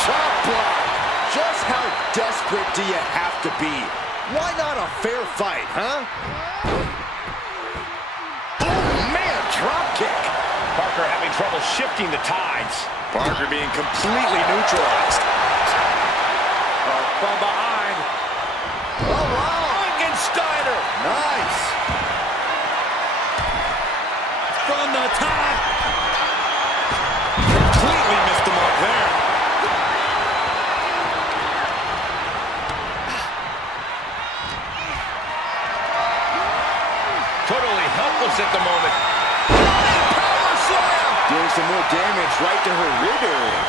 Shot block. Just how desperate do you have to be? Why not a fair fight, huh? Oh, man, drop kick. Parker having trouble shifting the tides. Parker being completely neutralized. From behind. All right. Frankensteiner. Nice. From the top. Completely missed the mark there. Totally helpless at the moment. Power slam. Doing some more damage right to her rib area.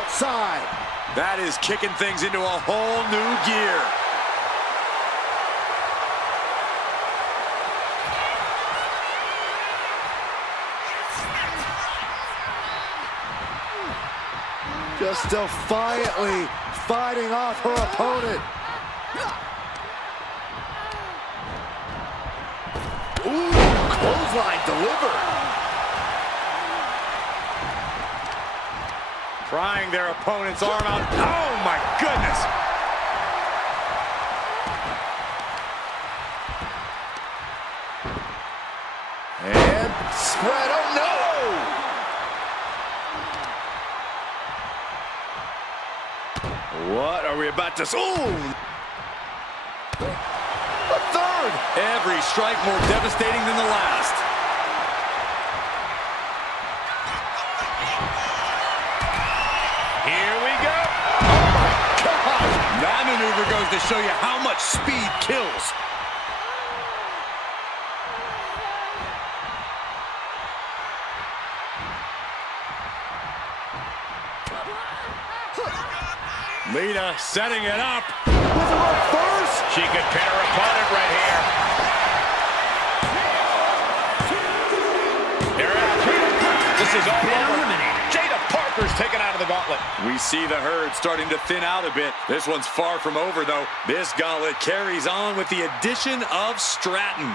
outside. That is kicking things into a whole new gear. Just defiantly fighting off her opponent. Ooh, clothesline delivered. Prying their opponent's arm out. Oh, my goodness. And spread. Oh, no! What are we about to... Ooh! A third! Every strike more devastating than the last. Here we go. Oh, my gosh! That maneuver goes to show you how much speed kills. Lita setting it up. With a reverse! She could pin her opponent right here. They're out. This is all over. Jada Parker's taken out of the gauntlet. We see the herd starting to thin out a bit. This one's far from over, though. This gauntlet carries on with the addition of Stratton.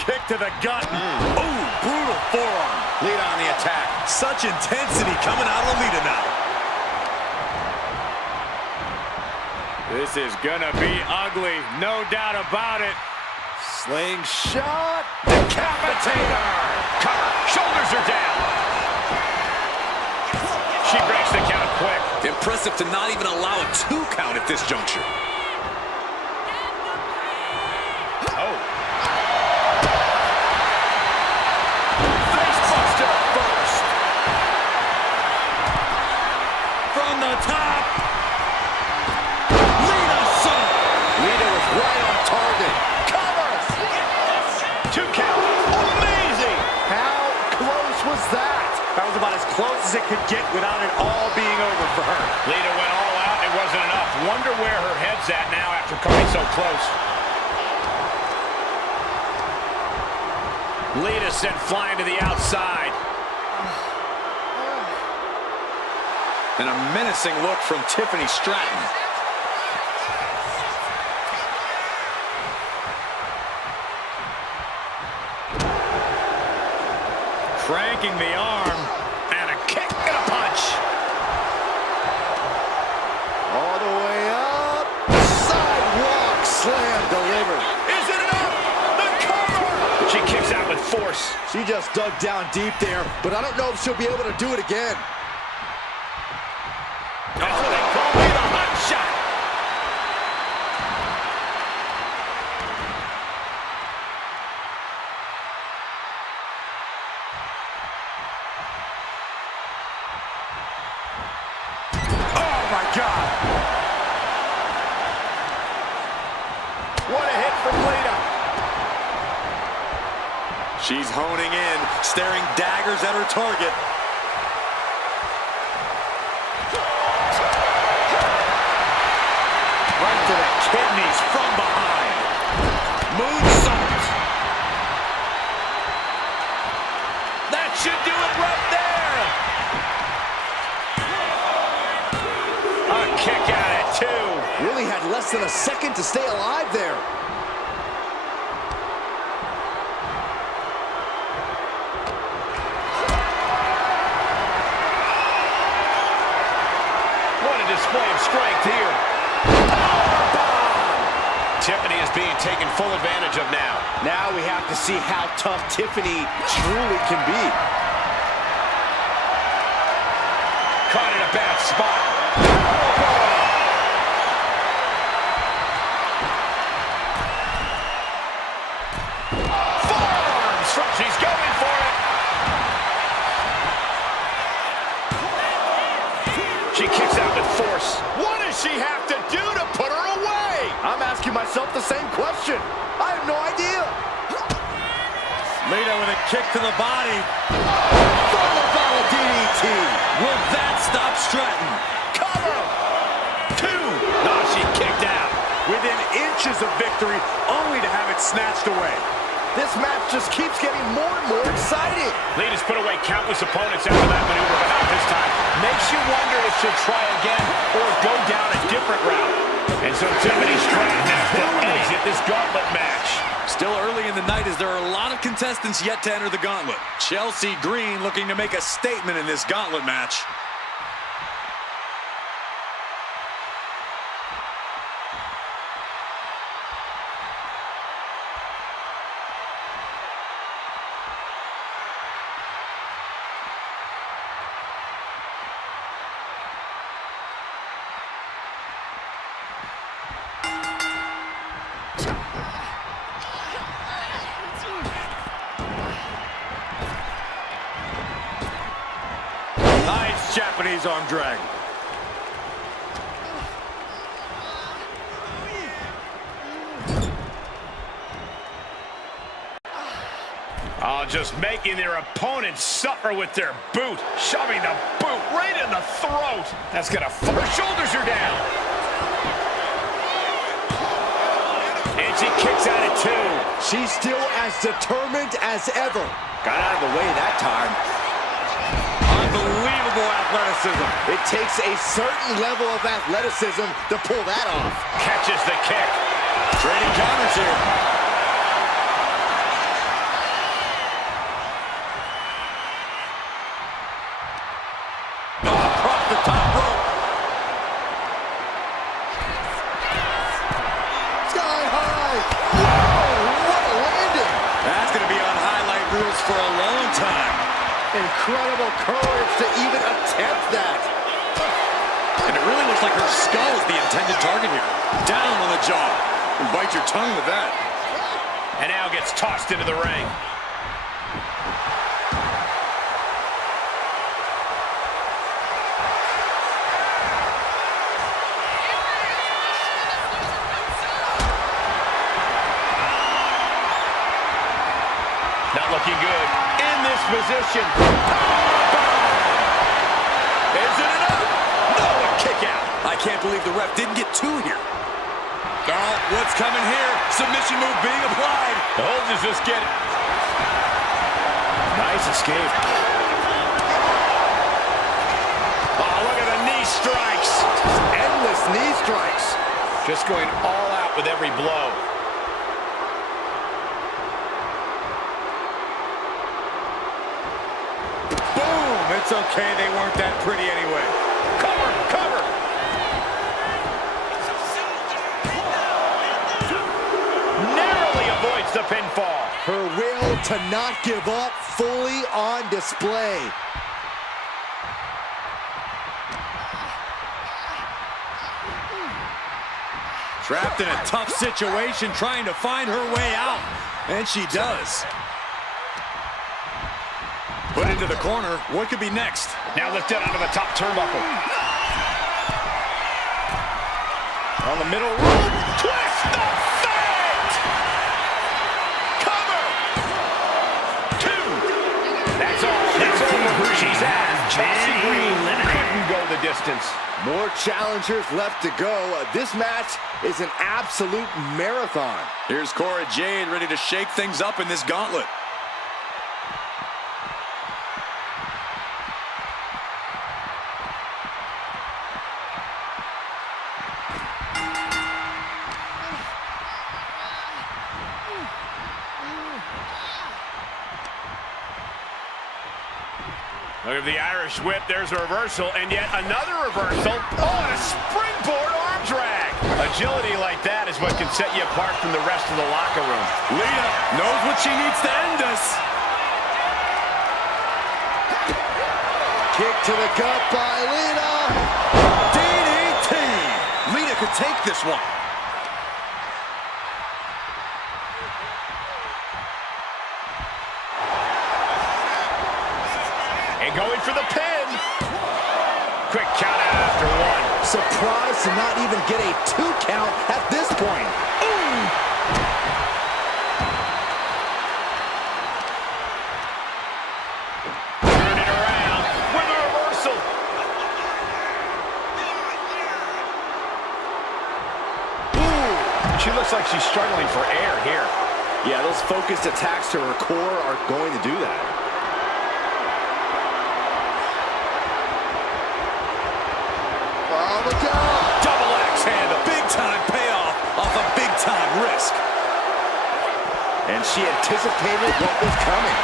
Kick to the gut. Ooh, brutal forearm. Lita on the attack. Such intensity coming out of Lita now. This is gonna be ugly, no doubt about it. Slingshot! Decapitator! Cover, shoulders are down. She breaks the count quick. Impressive to not even allow a 2 count at this juncture. Oh. Facebuster first. From the top. Lita son. Lita was right on target. Cover! 2 count. Amazing. How close was that? That was about as close as it could get without it all being over for her. Lita went all out. It wasn't enough. Wonder where her head's at now after coming so close. Lita sent flying to the outside. And a menacing look from Tiffany Stratton. Cranking the arm. And a kick and a punch. All the way up. Sidewalk slam delivered. Is it enough? The cover! She kicks out with force. She just dug down deep there, but I don't know if she'll be able to do it again. That's what they call me, the hot shot. Oh, my God. What a hit from Lita. She's honing in, staring daggers at her target. Right to the kidneys from behind. Moonsault. That should do it right there. A kick out at 2. Really had less than a second to stay alive there. What a display of strength here. Tiffany is being taken full advantage of now. Now we have to see how tough Tiffany truly can be. Caught in a bad spot. Forearms. She's going for it. She kicks out with force. course. What does she have to do to put her away? I'm asking myself the same question. I have no idea. Lita with a kick to the body. Followed by a DDT. Will that stop Stratton? Cover! 2. Oh, she kicked out. Within inches of victory, only to have it snatched away. This match just keeps getting more and more exciting. Lita's put away countless opponents after that maneuver, but not this time. Makes you wonder if she'll try again or go down a different route. And so Timothy Stratton has to exit this gauntlet match. Still early in the night as there are a lot of contestants yet to enter the gauntlet. Chelsea Green looking to make a statement in this gauntlet match. Nice Japanese arm drag. Oh, just making their opponents suffer with their boot. Shoving the boot right in the throat. That's gonna her shoulders are down. And she kicks out at 2. She's still as determined as ever. Got out of the way that time. Unbelievable athleticism. It takes a certain level of athleticism to pull that off. Catches the kick. Trading counters here. Across the top rope. Sky high. Whoa, what a landing. That's going to be on highlight reels for a long time. Incredible courage to even attempt that. And it really looks like her skull is the intended target here. Down on the jaw. And bite your tongue with that. And now gets tossed into the ring. Not looking good. In this position. Is it enough? No, a kick out. I can't believe the ref didn't get 2 here. Oh, what's coming here? Submission move being applied. The hold is just getting. Nice escape. Oh, look at the knee strikes. Endless knee strikes. Just going all out with every blow. Boom! It's okay, they weren't that pretty anyway. Cover, cover. Narrowly avoids the pinfall. Her will to not give up fully on display. Trapped in a tough situation, trying to find her way out. And she does. Put into the corner. What could be next? Now lifted onto the top turnbuckle. On the middle rope. Twist the fate! Cover! 2. That's all. That's over. She's at. Chelsea Green couldn't go the distance. More challengers left to go. This match is an absolute marathon. Here's Cora Jade ready to shake things up in this gauntlet. Look at the Irish whip. There's a reversal, and yet another reversal. Oh, and a springboard arm drag. Agility like that is what can set you apart from the rest of the locker room. Lita knows what she needs to end this. Kick to the gut by Lita. DDT. Lita could take this one. And going for the pin. Quick count out after 1. surprised to not even get a 2 count at this point. Ooh. Turn it around with a reversal. Ooh. She looks like she's struggling for air here. Yeah, those focused attacks to her core are going to do that. Oh, look out! Double axe hand, a big-time payoff off a big-time risk. And she anticipated what was coming.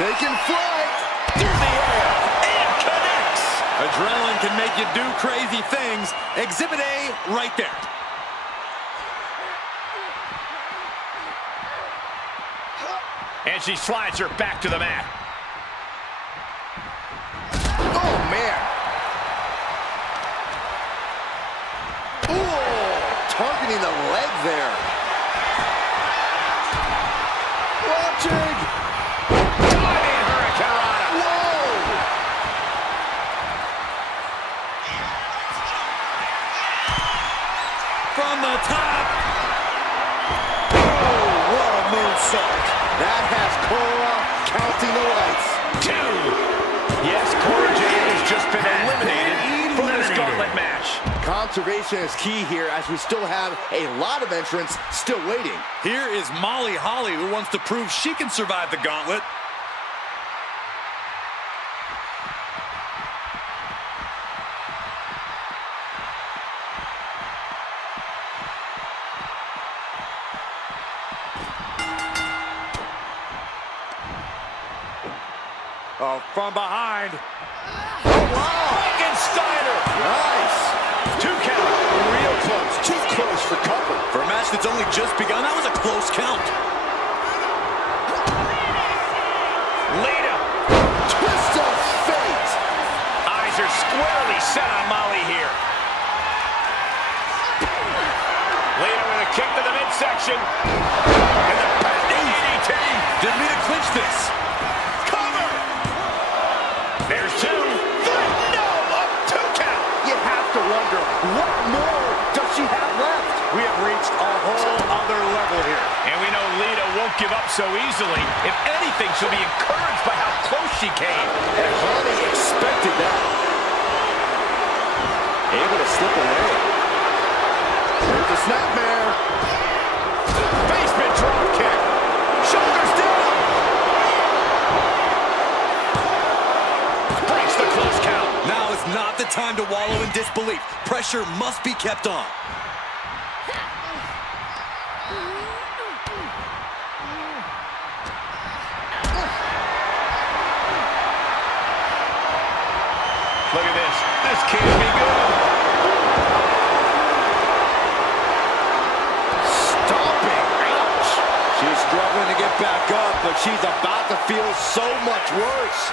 Taking flight. Through the air, and connects. Adrenaline can make you do crazy things. Exhibit A right there. And she slides her back to the mat. Oh, man. Ooh, targeting the leg there. Watching. Diving hurricanrana. Whoa. From the top. Oh, what a moonsault. That has Cora counting the lights. 2. Yes, Cora Jade has just been eliminated from this gauntlet match. Conservation is key here as we still have a lot of entrants still waiting. Here is Molly Holly, who wants to prove she can survive the gauntlet. Oh, from behind. Oh, wow. Frankensteiner. Nice. 2 count. Real close. Too close for cover. For a match that's only just begun, that was a close count. Lita. Twist of fate. Eyes are squarely set on Molly here. Lita with a kick to the midsection. And the DDT. Did Lita clinch this? There's 2. No, a 2 count. You have to wonder, what more does she have left? We have reached a whole other level here. And we know Lita won't give up so easily. If anything, she'll be encouraged by how close she came. And Holly expected that. Able to slip away. There's the snapmare. Basement drop kick. Shoulders down. Breaks the close count. Now is not the time to wallow in disbelief. Pressure must be kept on. Look at this. This can't be good. Stomping. Ouch. She's struggling to get back up, but she's about to feel so much worse.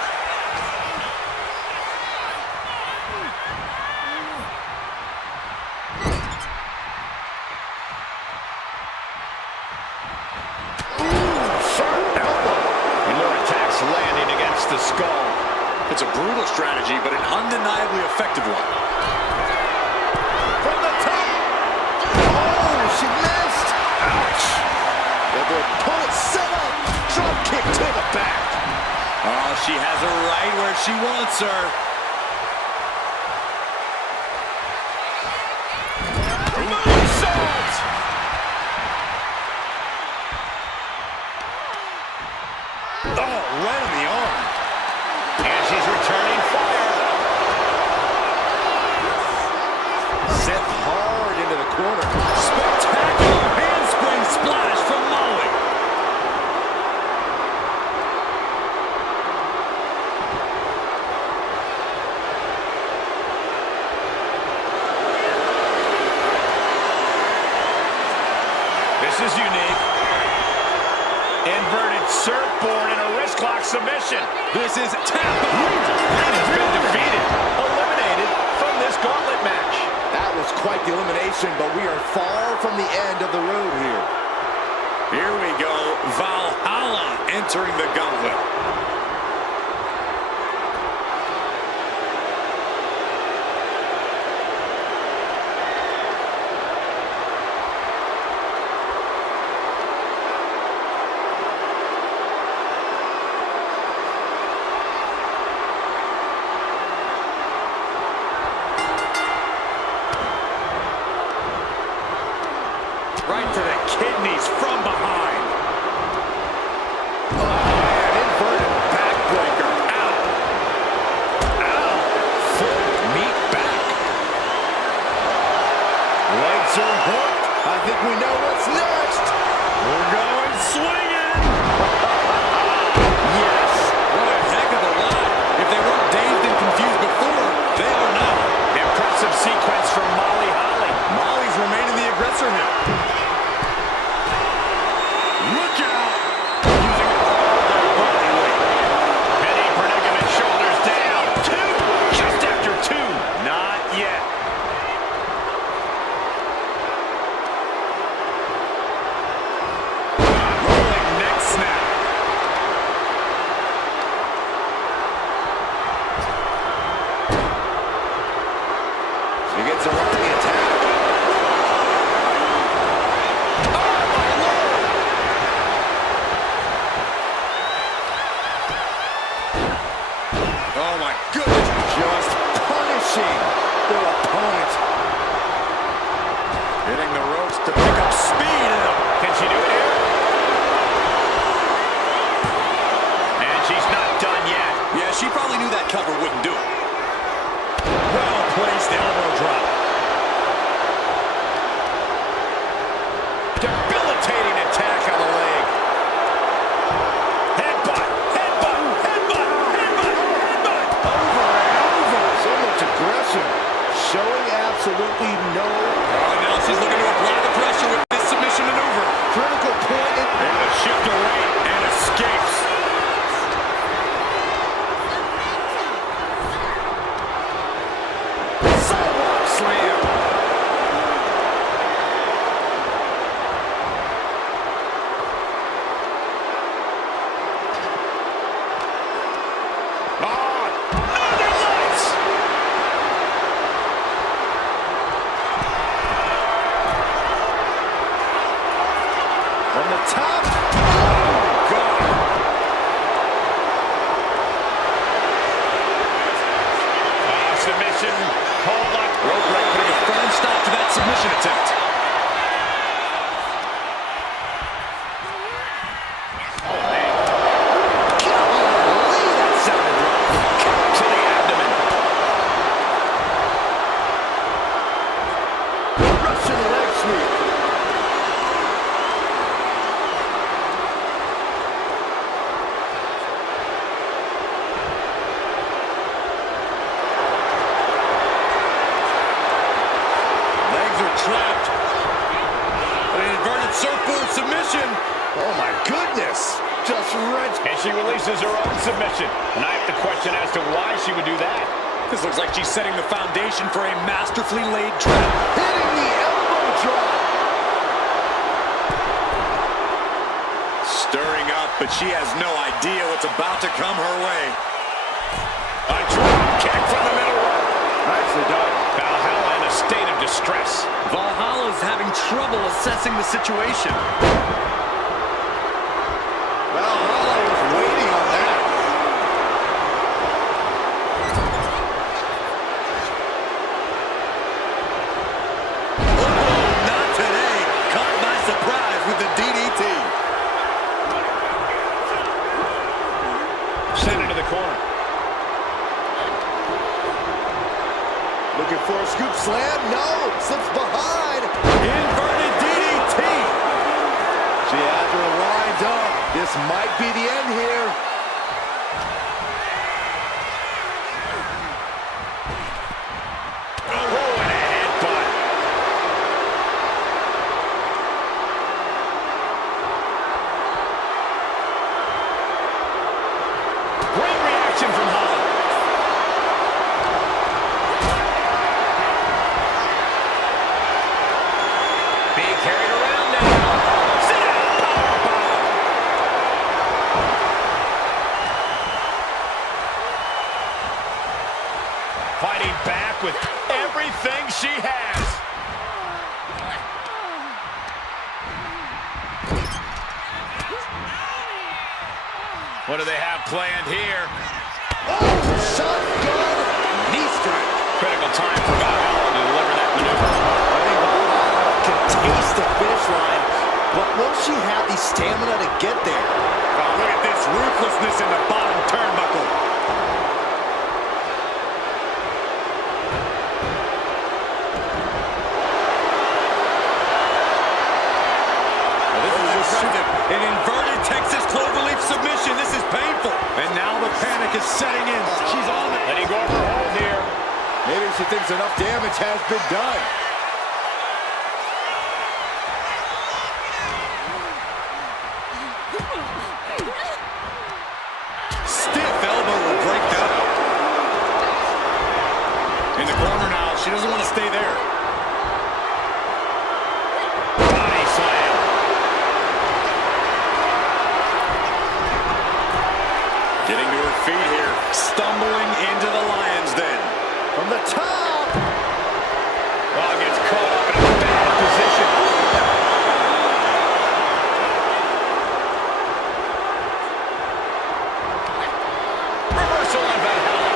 Landing against the skull. It's a brutal strategy, but an undeniably effective one. From the top. Oh, she missed. Ouch. And the opponent set up. Drop kick to the back. Oh, she has her right where she wants her. Moonsault. Oh, right on the arm. And she's returning fire. Set hard into the corner. Spectacular handspring splash from Molly. This is unique. Inverted surfboard and a wrist lock submission. This is tap. And has been defeated, eliminated from this gauntlet. the elimination, but we are far from the end of the road here. Here we go. Valhalla entering the gauntlet. Right to the kidneys from behind. Oh, man, inverted backbreaker. Ow. Ow. Full meat back. Legs are hooked. I think we know what's next. We're going swinging. Yes. What a heck of a line. If they weren't dazed and confused before, they are now. Impressive sequence from Molly Holly. Molly's remaining the aggressor here. Look out! Using all their body weight. Many predicament, shoulders down. Two, just after two. Not yet. Rolling neck snap. She gets around the attack. Oh my goodness. Just punishing their opponent. Hitting the ropes to pick up speed. Can she do it here? And she's not done yet. Yeah, she probably knew that cover wouldn't do it. Well-placed elbow drop. Debilitating attack on the leg. Headbutt, headbutt, headbutt, headbutt, headbutt. Over and over. So much aggression. Showing absolutely no Oh, now she's looking to apply the pressure with this submission maneuver. critical point. Able to shift her weight and escapes. Sidewalk slam. Northern Lights. From the top. Oh, God. Submission. Hold up. Rope break putting a firm stop to that submission attempt. Golly, that sounded rough. To the abdomen. Russian leg sweep. Legs are trapped. An inverted surfboard submission. Oh my goodness. Just wrenched. And she releases her own submission. And I have to question as to why she would do that. This looks like she's setting the foundation for a masterfully laid trap. Hitting the elbow drop. Stirring up, but she has no idea what's about to come her way. A drop kick from the middle rope. Nicely done. Valhalla in a state of distress. Valhalla is having trouble assessing the situation. Valhalla was waiting on that. Oh, not today. Caught by surprise with the DDT. Sent into the corner. Looking for a scoop slam. No. Slips behind. Inverted DDT. She had her lined up. This might be the end here. Oh, and a headbutt. Great reaction from Holly. fighting back with everything she has. What do they have planned here? Oh, shotgun knee strike. Critical time for Valhalla to deliver that maneuver. I think Valhalla can taste the finish line, but will she have the stamina to get there? Oh, look at this ruthlessness in the bottom turnbuckle. This is impressive. An inverted Texas cloverleaf submission. This is painful. And now the panic is setting in. She's on it. Letting go of her hold here. Maybe she thinks enough damage has been done. Stiff elbow will break that. In the corner now. She doesn't want to stay there. Body slam. Getting to her feet here. Stumbling into the lion's den. From the top. Oh, gets caught up in a bad position. Reversal on Valhalla.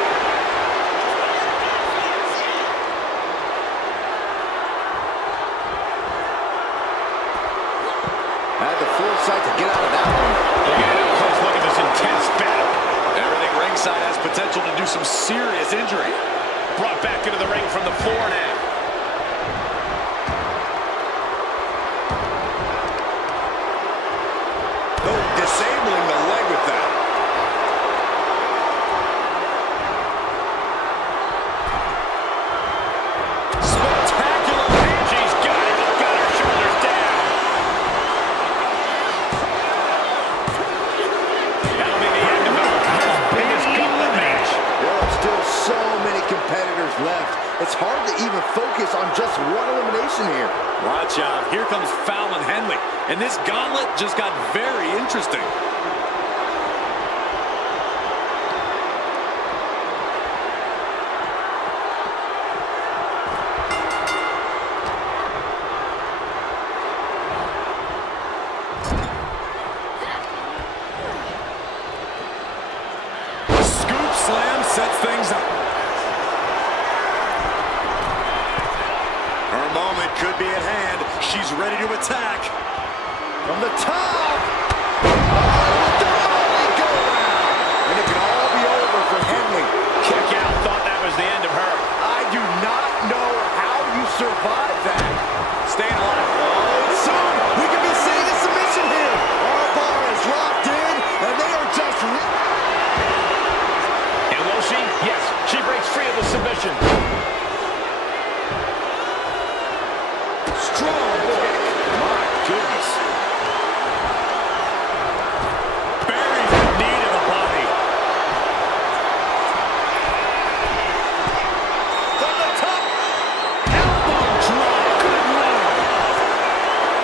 Had the foresight to get out of that one. Look at it up close. Look at this intense battle. Everything ringside has potential to do some serious injury. Brought back into the ring from the floor now. Oh, disabling the leg with that. Spectacular. She's got it. Got her shoulders down. That'll be the end of our biggest gauntlet match. There are still so many competitors left. It's hard to even focus on just one elimination here. Watch out. Here comes Fallon Henley. And this gauntlet just got very interesting. Scoop slam sets things up. Her moment could be at hand. She's ready to attack. From the top. Oh, the mighty go around. And it can all be over for Henley. Kick out. Thought that was the end of her. I do not know how you survive that. Staying alive. Oh, soon we could be seeing a submission here. Our bar is locked in, and they are just... And will she? Yes. She breaks free of the submission. Strong kick. My goodness. Buries the knee to the body. From the top. Elbow drop. Good lord.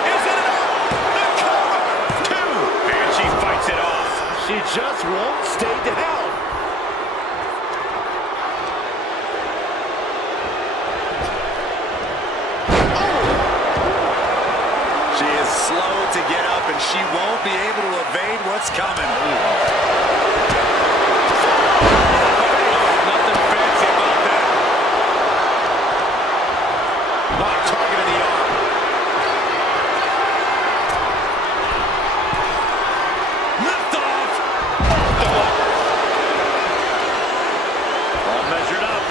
Is it enough? The cover. Two. And she fights it off. She just won't stay down. She is slow to get up, and she won't be able to evade what's coming. Nothing fancy about that. Target of the arm. Lift off. All measured up.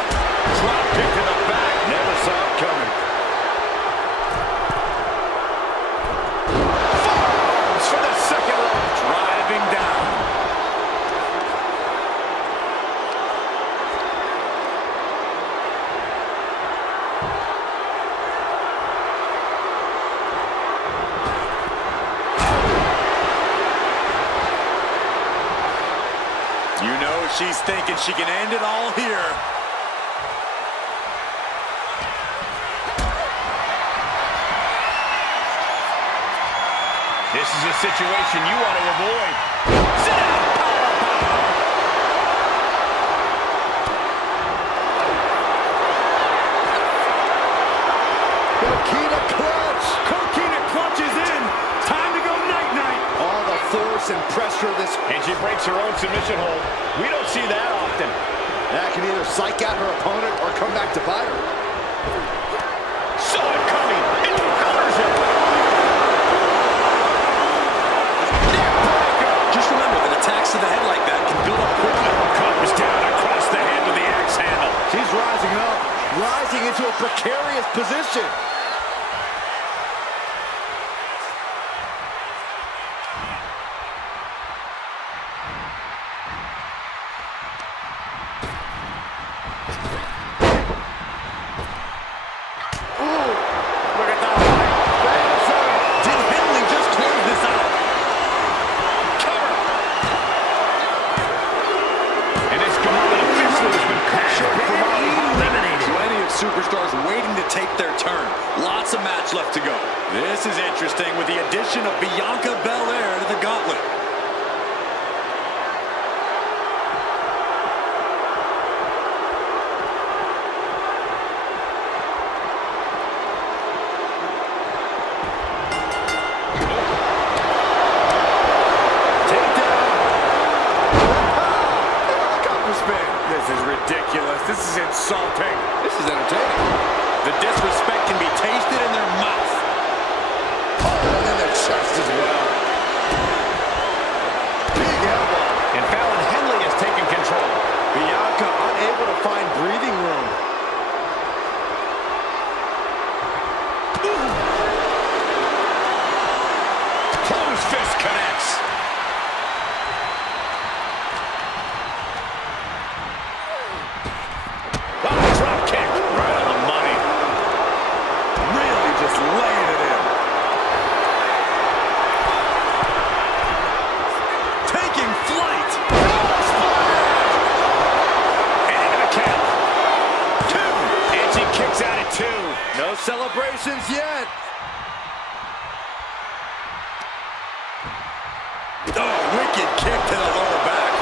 Drop kick to the back. Never saw it coming. Forearms for the second rope. Driving down. You know she's thinking she can end it all here. This is a situation you want to avoid. Sit down. Coquina clutch. Coquina clutch is in. Time to go night-night. All the force and pressure of this. And she breaks her own submission hold. We don't see that often. That can either psych out her opponent or come back to bite her. Saw it coming. And counters it. Just remember that attacks to the head like that can build up quickly. Comes down across the head with the axe handle. She's rising up, rising into a precarious position. Superstars waiting to take their turn. Lots of match left to go. This is interesting with the addition of Bianca Belair to the gauntlet. This is ridiculous. This is insulting. This is entertaining. The disrespect can be tasted in their mouth. Oh, and then their chest as well. Big elbow. And Fallon Henley has taken control. Bianca unable to find breathing room. Closed fist connects. Drop kick right on the money. Really just laying it in. Taking flight. And into the count. 2. And she kicks out at 2. No celebrations yet. Oh, wicked kick to the lower back.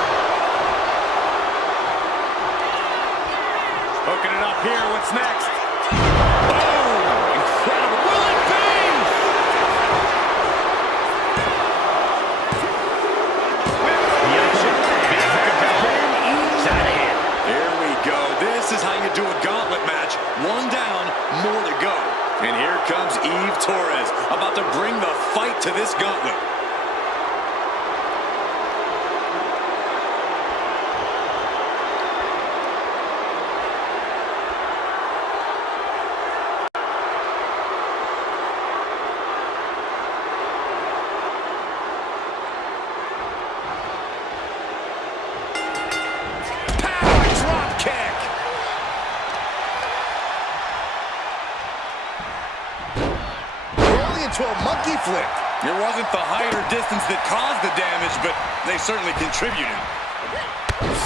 Hooking it up here. What's next? Boom! Incredible. Will it be? Here we go. This is how you do a gauntlet match. One down, more to go. And here comes Eve Torres, about to bring the fight to this gauntlet. To a monkey flip. It wasn't the height or distance that caused the damage, but they certainly contributed.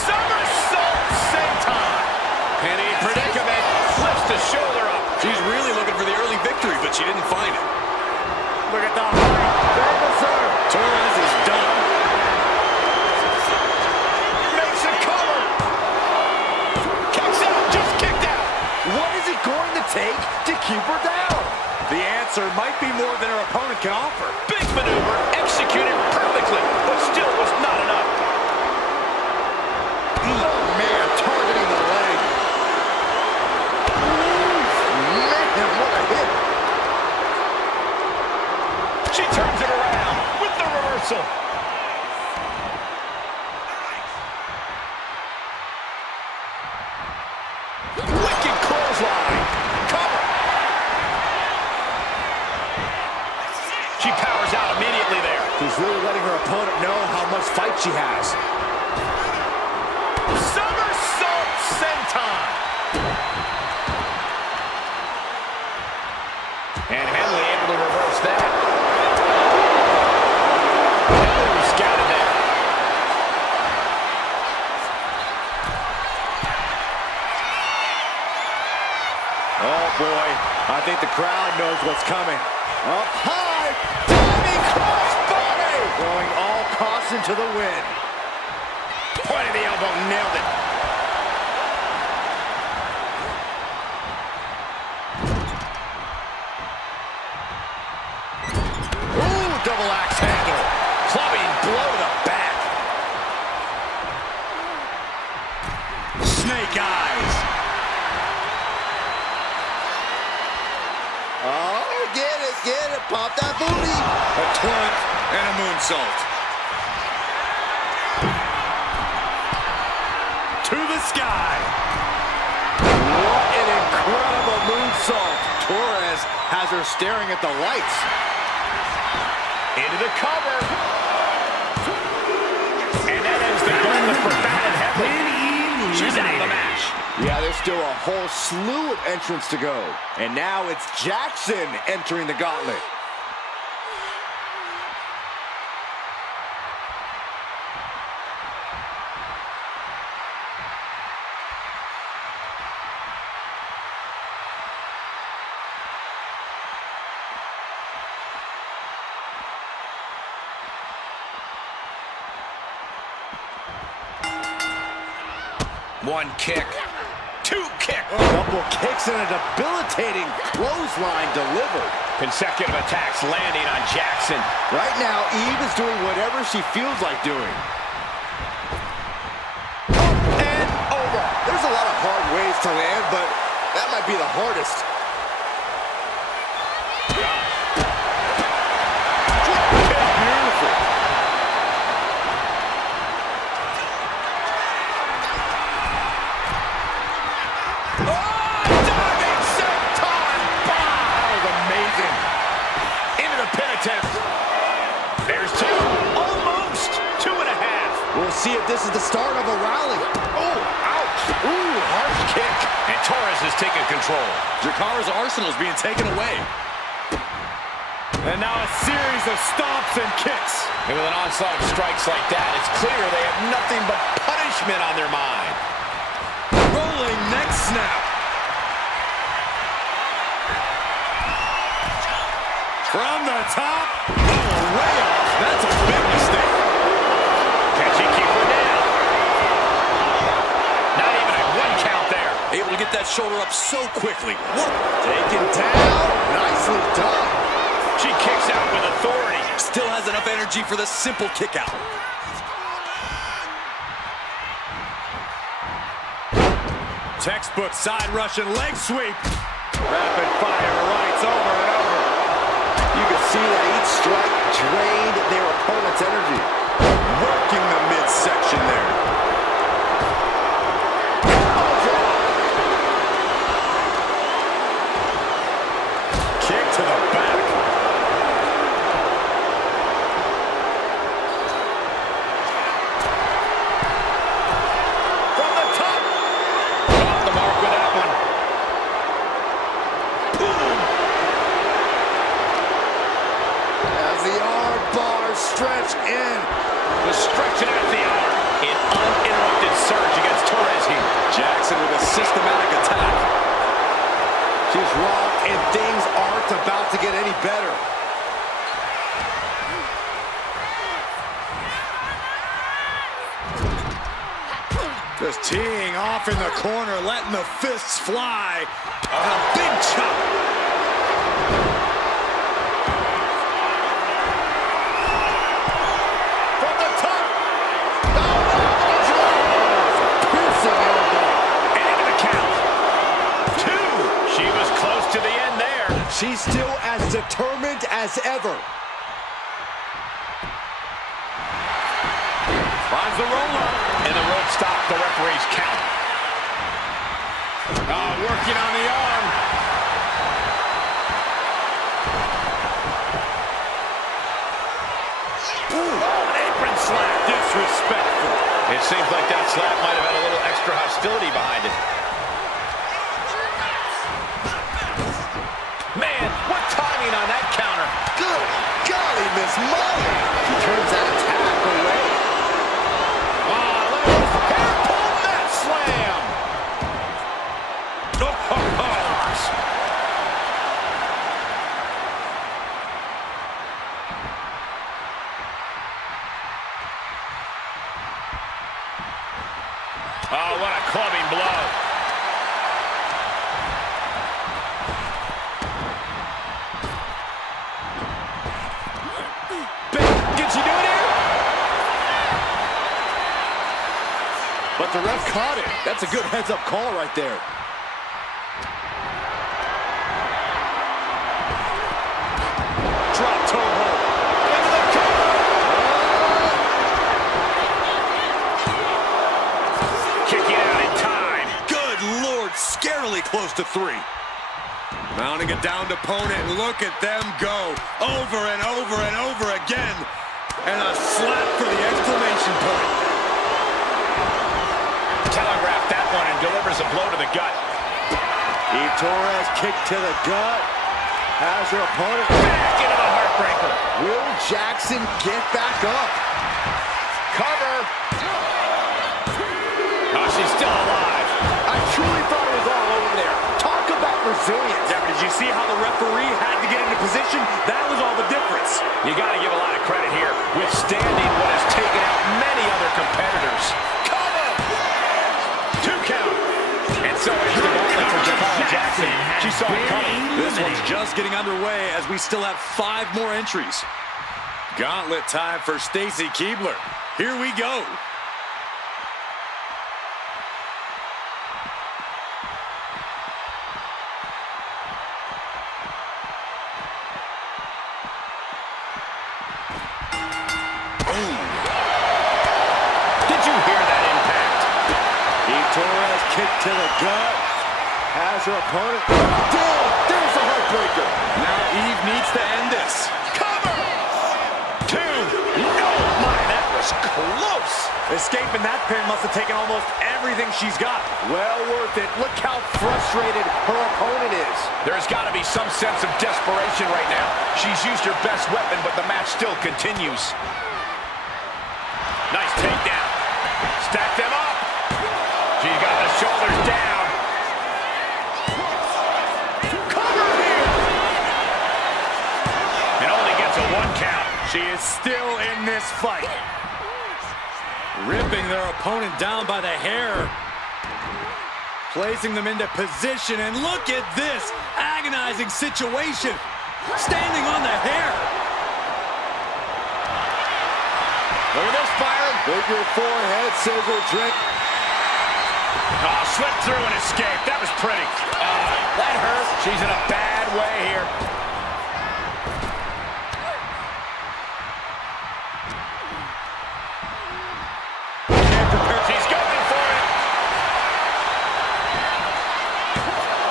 Somersault senton. Penny predicament. Flips the shoulder up. She's really looking for the early victory, but she didn't find it. Look at the height. Torres is done. Makes a cover. Kicks out. Just kicked out. What is it going to take to keep her down? The answer might be more than her opponent can offer. Big maneuver, executed perfectly, but still was not enough. Oh, man, targeting the leg. Man, what a hit. She turns it around with the reversal. Wicked clothesline. Cover. She powers out immediately there. She's really letting her opponent know how much fight she has. Somersault senton. And Henley able to reverse that. Henley scouted there. Oh, boy. I think the crowd knows what's coming. Up high. Diving crossbody. Throwing all caution to the wind. Point of the elbow, nailed it. pop that booty. A twerk and a moonsault. To the sky. What an incredible moonsault. Torres has her staring at the lights. Into the cover. And that ends the gauntlet for Fallon Henley. She's out of the match. Yeah, there's still a whole slew of entrants to go. And now it's Jackson entering the gauntlet. One kick. Two kick. A couple kicks and a debilitating clothesline delivered. Consecutive attacks landing on Jackson. Right now, Eve is doing whatever she feels like doing. Up and over. There's a lot of hard ways to land, but that might be the hardest. Beautiful. There's two. Almost. 2.5. We'll see if this is the start of a rally. Oh, ouch. Ooh, harsh kick. And Torres has taken control. Jakara's arsenal is being taken away. And now a series of stomps and kicks. And with an onslaught of strikes like that, it's clear they have nothing but punishment on their mind. Rolling neck snap. From the top. Oh, way off. That's a big mistake. Can she keep her down? Not even a 1 count there. Able to get that shoulder up so quickly. What? Taken down. Nicely done. She kicks out with authority. Still has enough energy for the simple kick out. Textbook side Russian leg sweep. Rapid fire rights over and over. You can see that each strike drained their opponent's energy. Working the midsection there. Kick to the back. From the top. Off the mark with that one. As the arm bars stretch in. Just stretching out the arm. An uninterrupted surge against Torres here. Jackson with a systematic attack. She's rocked, and things aren't about to get any better. Just teeing off in the corner, letting the fists fly. And a big chop. From the top. Piercing elbow. And into the count. 2. She was close to the end there. She's still as determined as ever. Finds the roll-up. And the rope stopped the referee's count. Working on the arm. An apron slap. Disrespectful. It seems like that slap might have had a little extra hostility behind it. Man, what timing on that counter. Good golly, Miss Molly. She turns that attack away. Hair-pull net slam. Oh, what a clubbing blow. Can she do it here? But the ref caught it. That's a good heads-up call right there. barely close to 3. Mounting a downed opponent, and look at them go. Over and over and over again. And a slap for the exclamation point. Telegraphed that one and delivers a blow to the gut. Torres kick to the gut. Has her opponent Back into the heartbreaker. Will Jackson get back up? Cover. Oh, she's still alive. I truly thought it was all over there. Talk about resilience. Yeah, but did you see how the referee had to get into position? That was all the difference. You got to give a lot of credit here, withstanding what has taken out many other competitors. Cover. 2 count. And so it's the moment for Jamal Jackson. She saw it coming. This one's just getting underway as we still have 5 more entries. Gauntlet time for Stacy Keibler. Here we go. Did you hear that impact? Torres kick to the gut. Has her opponent. Damn, there's a heartbreaker. Now Eve needs to end this. Cover. 2. No, my, that was close. Escaping that pin must have taken almost everything she's got. Well worth it. Look how frustrated her opponent is. There's got to be some sense of desperation right now. She's used her best weapon, but the match still continues. Nice takedown. Stack them up. She's got the shoulders down. Cover here. And only gets a 1 count. She is still in this fight. Ripping their opponent down by the hair. Placing them into position, and look at this agonizing situation. Standing on the hair. Look at this, Byron. Figure 4 head scissor drink. Oh, slipped through and escaped. That was pretty. That hurt. She's in a bad way here. She's going for it.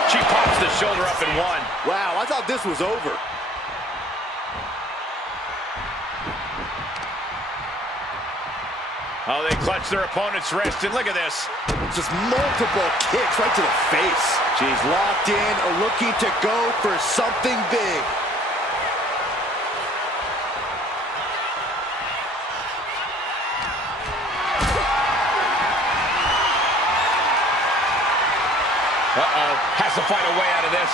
She pops the shoulder up in 1. Wow, I thought this was over. Oh, they clutch their opponent's wrist, and look at this. Just multiple kicks right to the face. She's locked in, looking to go for something big. Uh-oh, has to find a way out of this.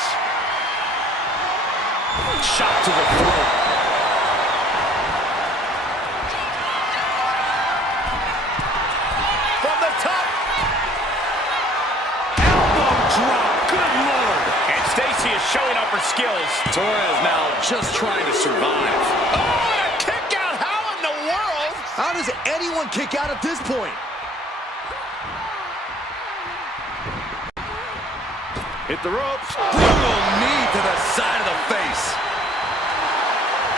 Shot to the throat. From the top. Elbow drop, good Lord. And Stacy is showing up her skills. Torres now just trying to survive. Oh, and a kick out, how in the world? How does anyone kick out at this point? Hit the ropes. Brutal knee to the side of the face.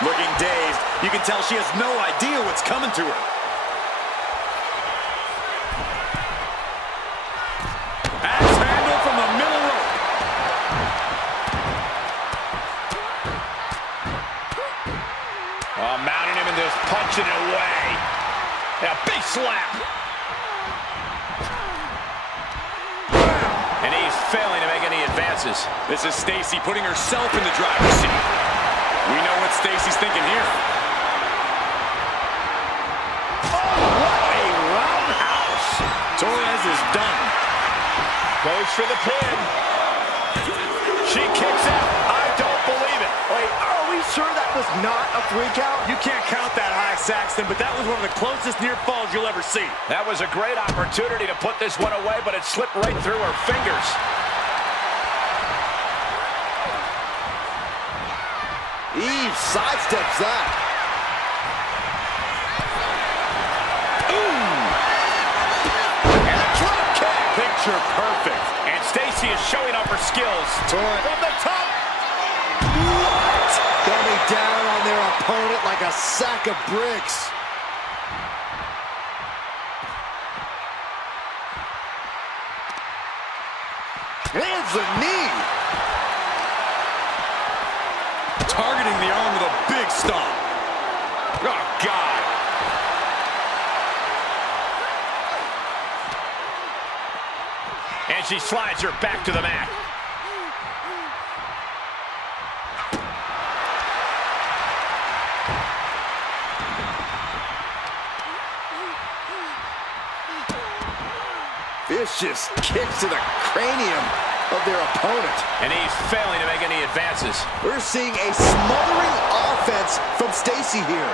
Looking dazed, you can tell she has no idea what's coming to her. Axe handle from the middle rope. Oh, mounting him and just punching it away. Yeah, big slap. And he's failing to make any advances. This is Stacy putting herself in the driver's seat. We know what Stacy's thinking here. Oh, what a roundhouse. Torres is done. Goes for the pin. She kicks out. I don't believe it. Wait, are we sure that was not a 3 count? You can't count that high, Saxton, but that was one of the closest near falls you'll ever see. That was a great opportunity to put this one away, but it slipped right through her fingers. Eve sidesteps that. And a drop kick. Picture perfect. And Stacy is showing off her skills. Torres From the top. What? Coming down on their opponent like a sack of bricks. And lands the knee. Targeting the arm with a big stomp. Oh, God. And she slides her back to the mat. Vicious kicks to the cranium of their opponent. And he's failing to make any advances. We're seeing a smothering offense from Stacy here.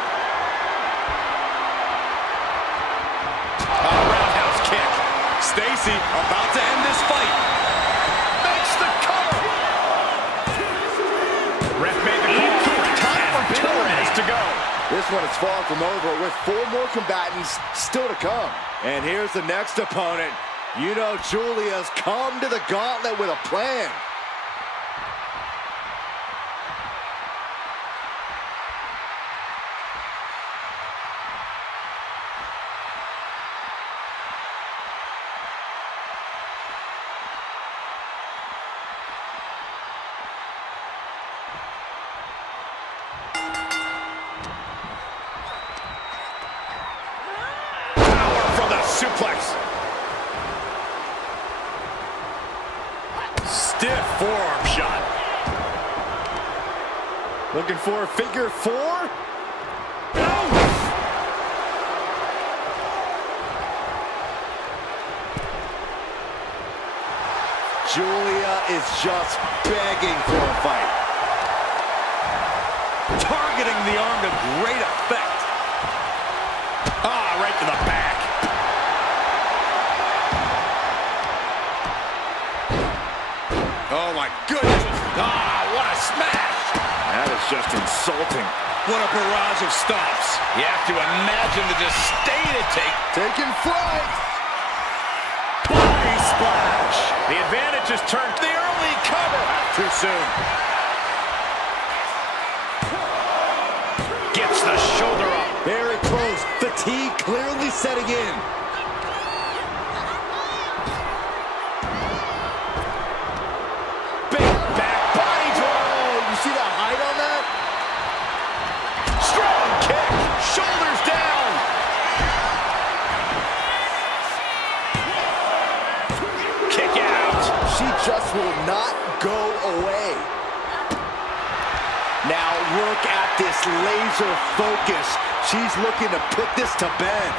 A roundhouse kick. Stacy about to end this fight. Makes the cover. Ref made the call. Time for 2 minutes to go. This one is far from over with 4 more combatants still to come. And here's the next opponent. You know Julia's come to the gauntlet with a plan. Power from the suplex. Stiff forearm shot. Looking for a figure 4? Julia is just begging for a fight. Targeting the arm to great effect. Ah, right to the back. Oh, my goodness. Ah, what a smash. That is just insulting. What a barrage of stomps. You have to imagine the disdain it takes. Taking flight. Body splash. The advantage is turned. The early cover. Too soon. Gets the shoulder up. Very close. Fatigue clearly setting in. Big back body drop. Oh, you see the height on that? Strong kick. Shoulders down. Kick out. She just will not go away. Now look at this laser focus. She's looking to put this to bed.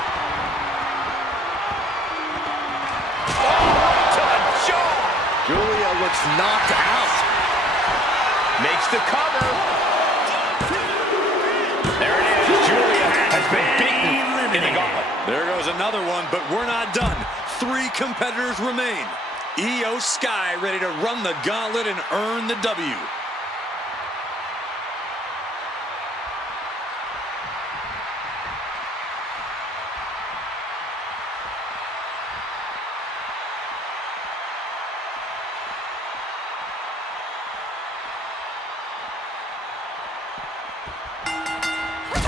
Oh, to the jaw. Julia looks knocked out. Makes the cover. There it is. Julia has been beaten in the gauntlet. There goes another one, but we're not done. 3 competitors remain. Io Sky ready to run the gauntlet and earn the W.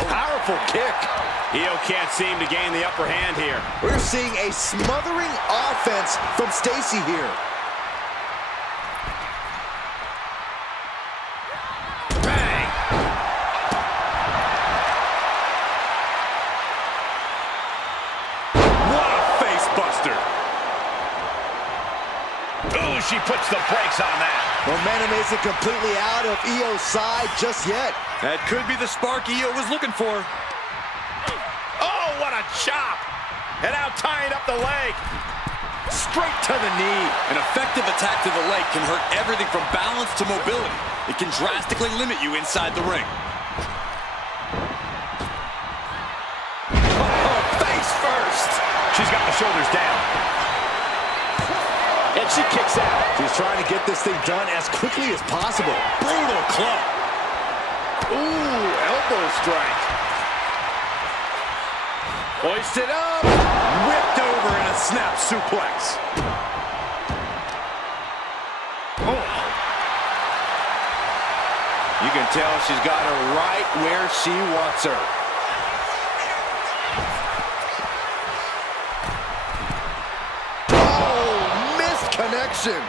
Powerful kick. Io can't seem to gain the upper hand here. We're seeing a smothering offense from Stacy here. Bang! What a face buster. Ooh, she puts the brakes on that. Momentum isn't completely out of Io's side just yet. That could be the spark Io was looking for. Oh, what a chop! And now tying up the leg. Straight to the knee. An effective attack to the leg can hurt everything from balance to mobility. It can drastically limit you inside the ring. Oh, face first. She's got the shoulders down. And she kicks out. She's trying to get this thing done as quickly as possible. Brutal club. Ooh, elbow strike. Hoisted up. Whipped over in a snap suplex. Oh. You can tell she's got her right where she wants her. Oh, missed connection.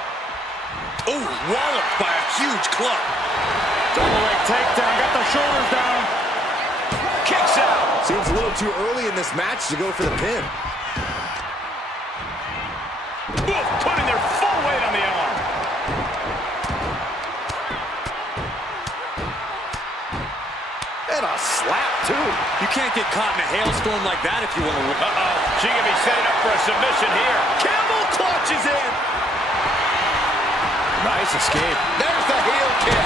Oh, walloped by a huge club. Double leg takedown, got the shoulders down. Kicks out. Seems a little too early in this match to go for the pin. Both putting their full weight on the arm. And a slap, too. You can't get caught in a hailstorm like that if you want to win. Uh-oh. She can be setting up for a submission here. Camel clutches in. Nice escape. There's the heel kick.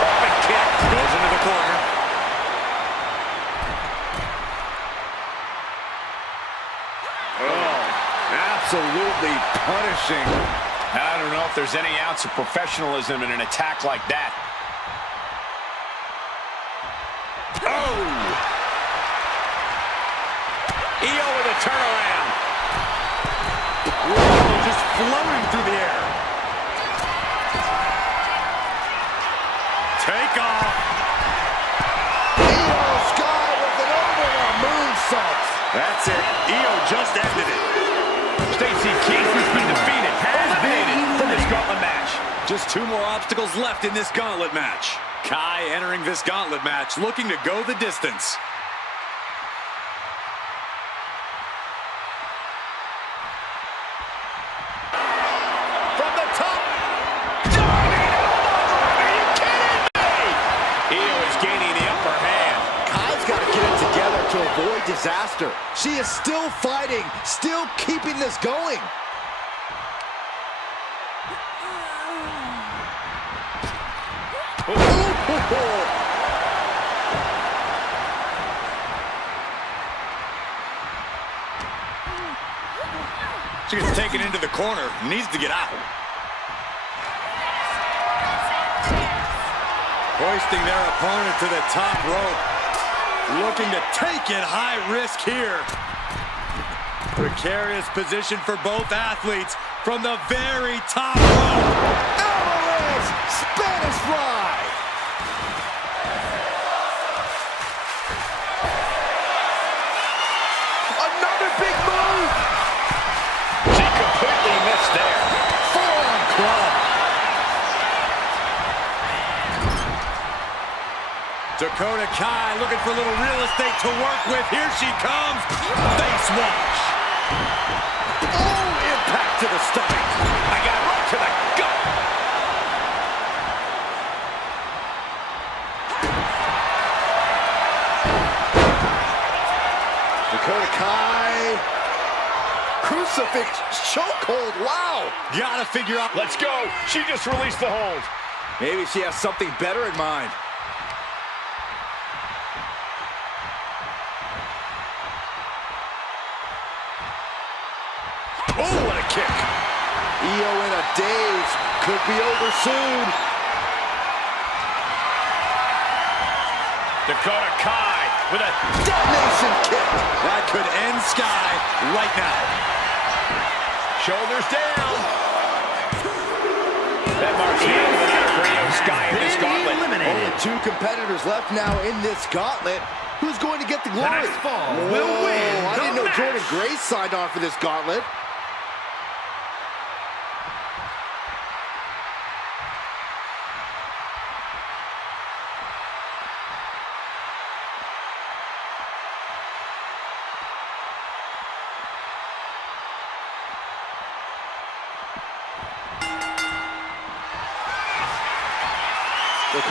Perfect kick. Goes into the corner. Absolutely punishing. I don't know if there's any ounce of professionalism in an attack like that. Oh! EO with a turnaround. Whoa, just floating through the air. Take off. Io Sky with an overarm moonsault. That's it. EO just ended it. Stacey Keith has been defeated. Eliminated from this gauntlet match. Just 2 more obstacles left in this gauntlet match. Kai entering this gauntlet match looking to go the distance. From the top. Diving elbow. Are you kidding me? EO is gaining the upper hand. Kai's got to get it together to avoid disaster. She is still fighting, still keeping this going. She gets taken into the corner, needs to get out. Hoisting their opponent to the top rope. Looking to take it high risk here. Precarious position for both athletes from the very top rope. Avalanche Spanish Fly. Another big move. She completely missed there. Forearm club. Dakota Kai looking for a little real estate to work with. Here she comes. Face wash. Oh, impact to the stomach. I got right to the gut. Dakota Kai. Crucifix chokehold. Wow. Gotta figure out. Let's go. She just released the hold. Maybe she has something better in mind. Oh, what a kick. Io in a daze. Could be over soon. Dakota Kai with a Detonation kick. That could end Sky right now. shoulders down. That marks the end of the night for EO Sky in this gauntlet. Only 2 competitors left now in this gauntlet. Who's going to get the glory? next fall will win I the didn't know match. Jordan Grace signed on for this gauntlet.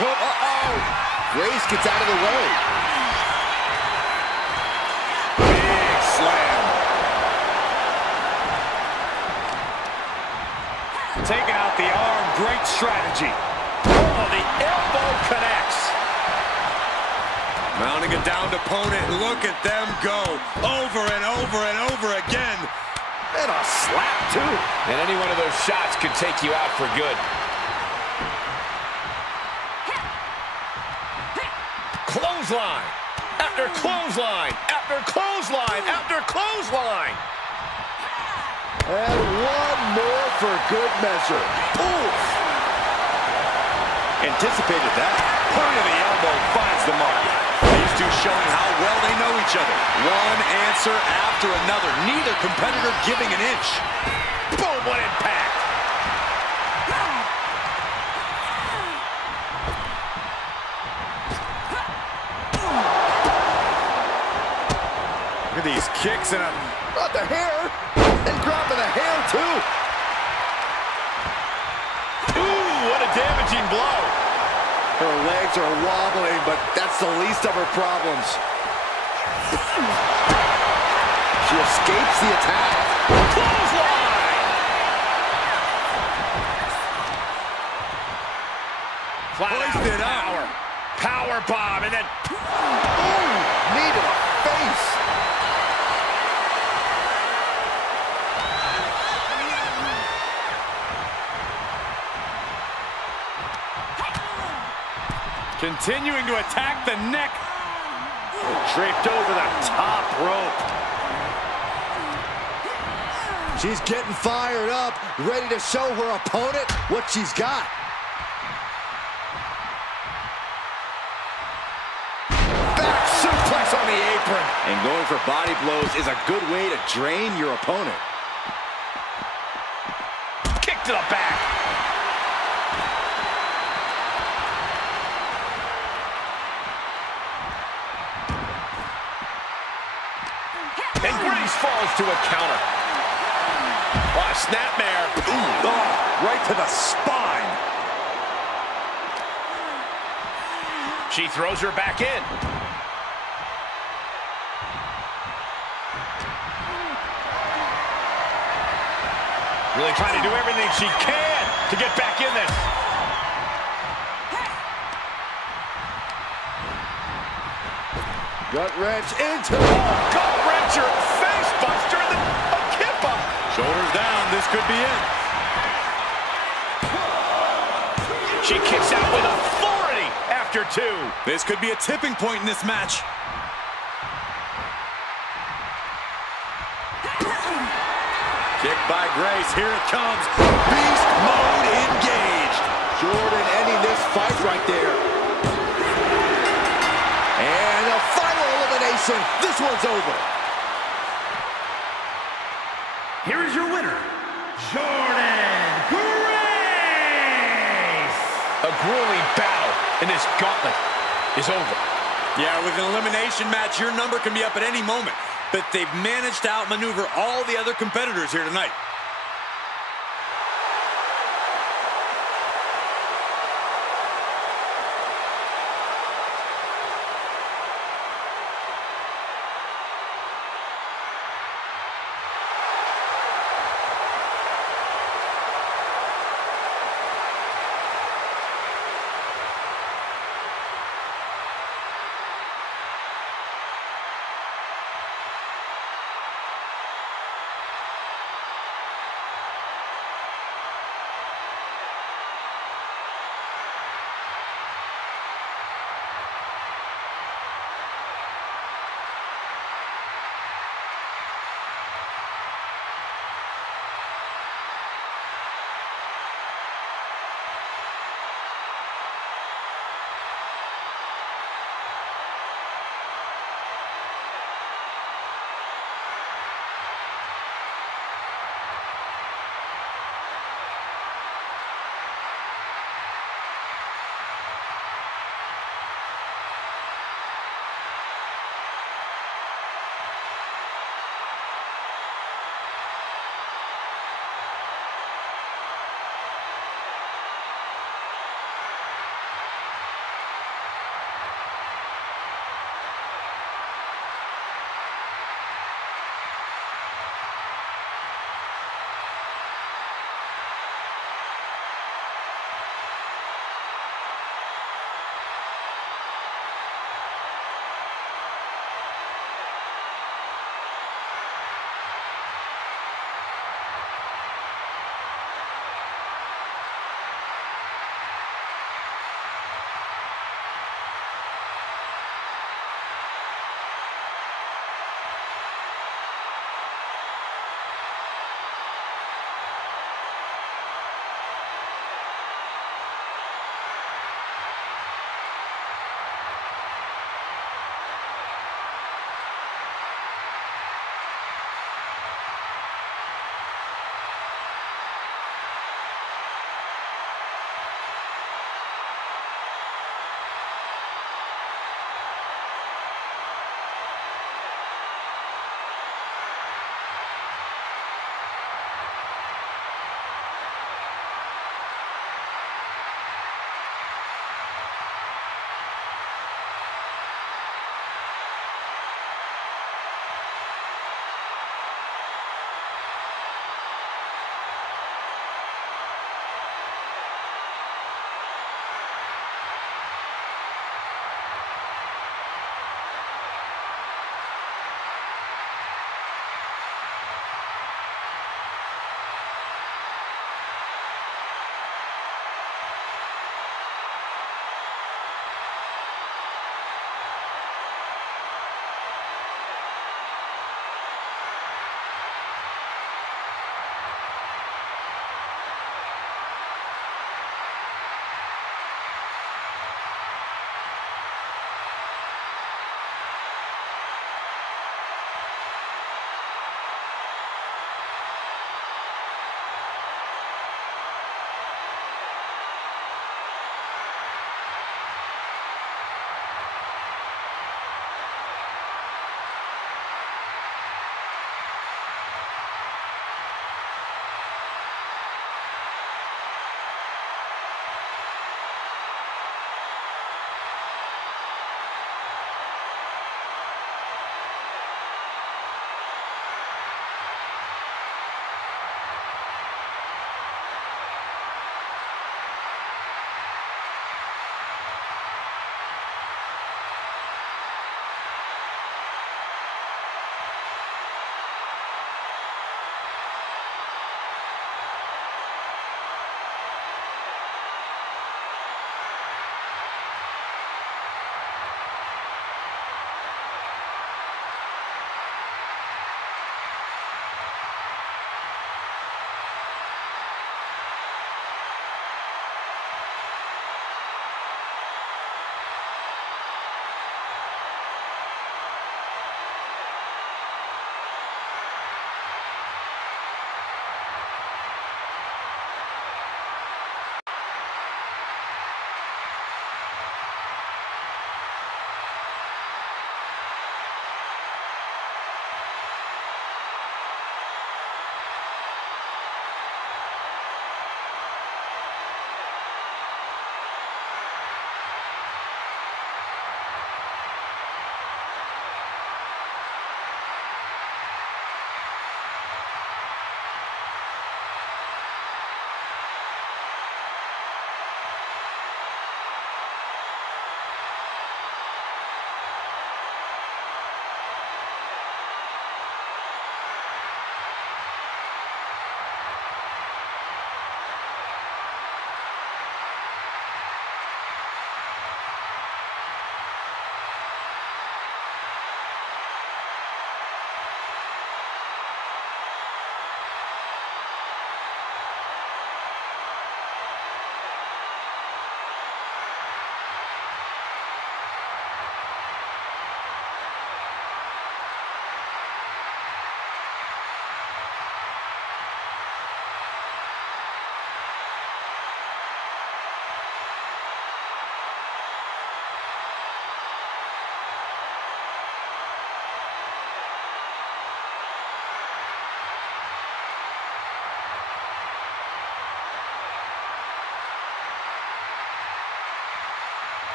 Uh-oh! Grace gets out of the way. Big slam. Taking out the arm, great strategy. Oh, the elbow connects. Mounting a downed opponent, look at them go. Over and over and over again. And a slap, too. And any one of those shots could take you out for good. Clothesline after clothesline after clothesline after clothesline. And one more for good measure. Oof! Anticipated that. Point of the elbow finds the mark. These two showing how well they know each other. One answer after another. Neither competitor giving an inch. Boom, what impact. kicks and a... Got the hair, and dropping the hair, too. Ooh, what a damaging blow. Her legs are wobbling, but that's the least of her problems. She escapes the attack. Clothesline! Hoisted up. Power bomb, and then... Ooh, knee to the face. Continuing to attack the neck. Draped over the top rope. She's getting fired up, ready to show her opponent what she's got. Back suplex on the apron. And going for body blows is a good way to drain your opponent. Kick to the back. And Grace falls to a counter. Oh, snapmare. Ooh, oh, right to the spine. She throws her back in. Really trying to do everything she can to get back in this. Gut wrench into Gut wrencher, face buster, and then a kippa. Shoulders down, this could be it. She kicks out with authority after two. This could be a tipping point in this match. Kick by Grace, here it comes. Beast mode engaged. Jordan ending this fight right there. And a final elimination. This one's over. Here is your winner, Jordan Grace! A grueling battle, and this gauntlet is over. Yeah, with an elimination match, your number can be up at any moment. But they've managed to outmaneuver all the other competitors here tonight.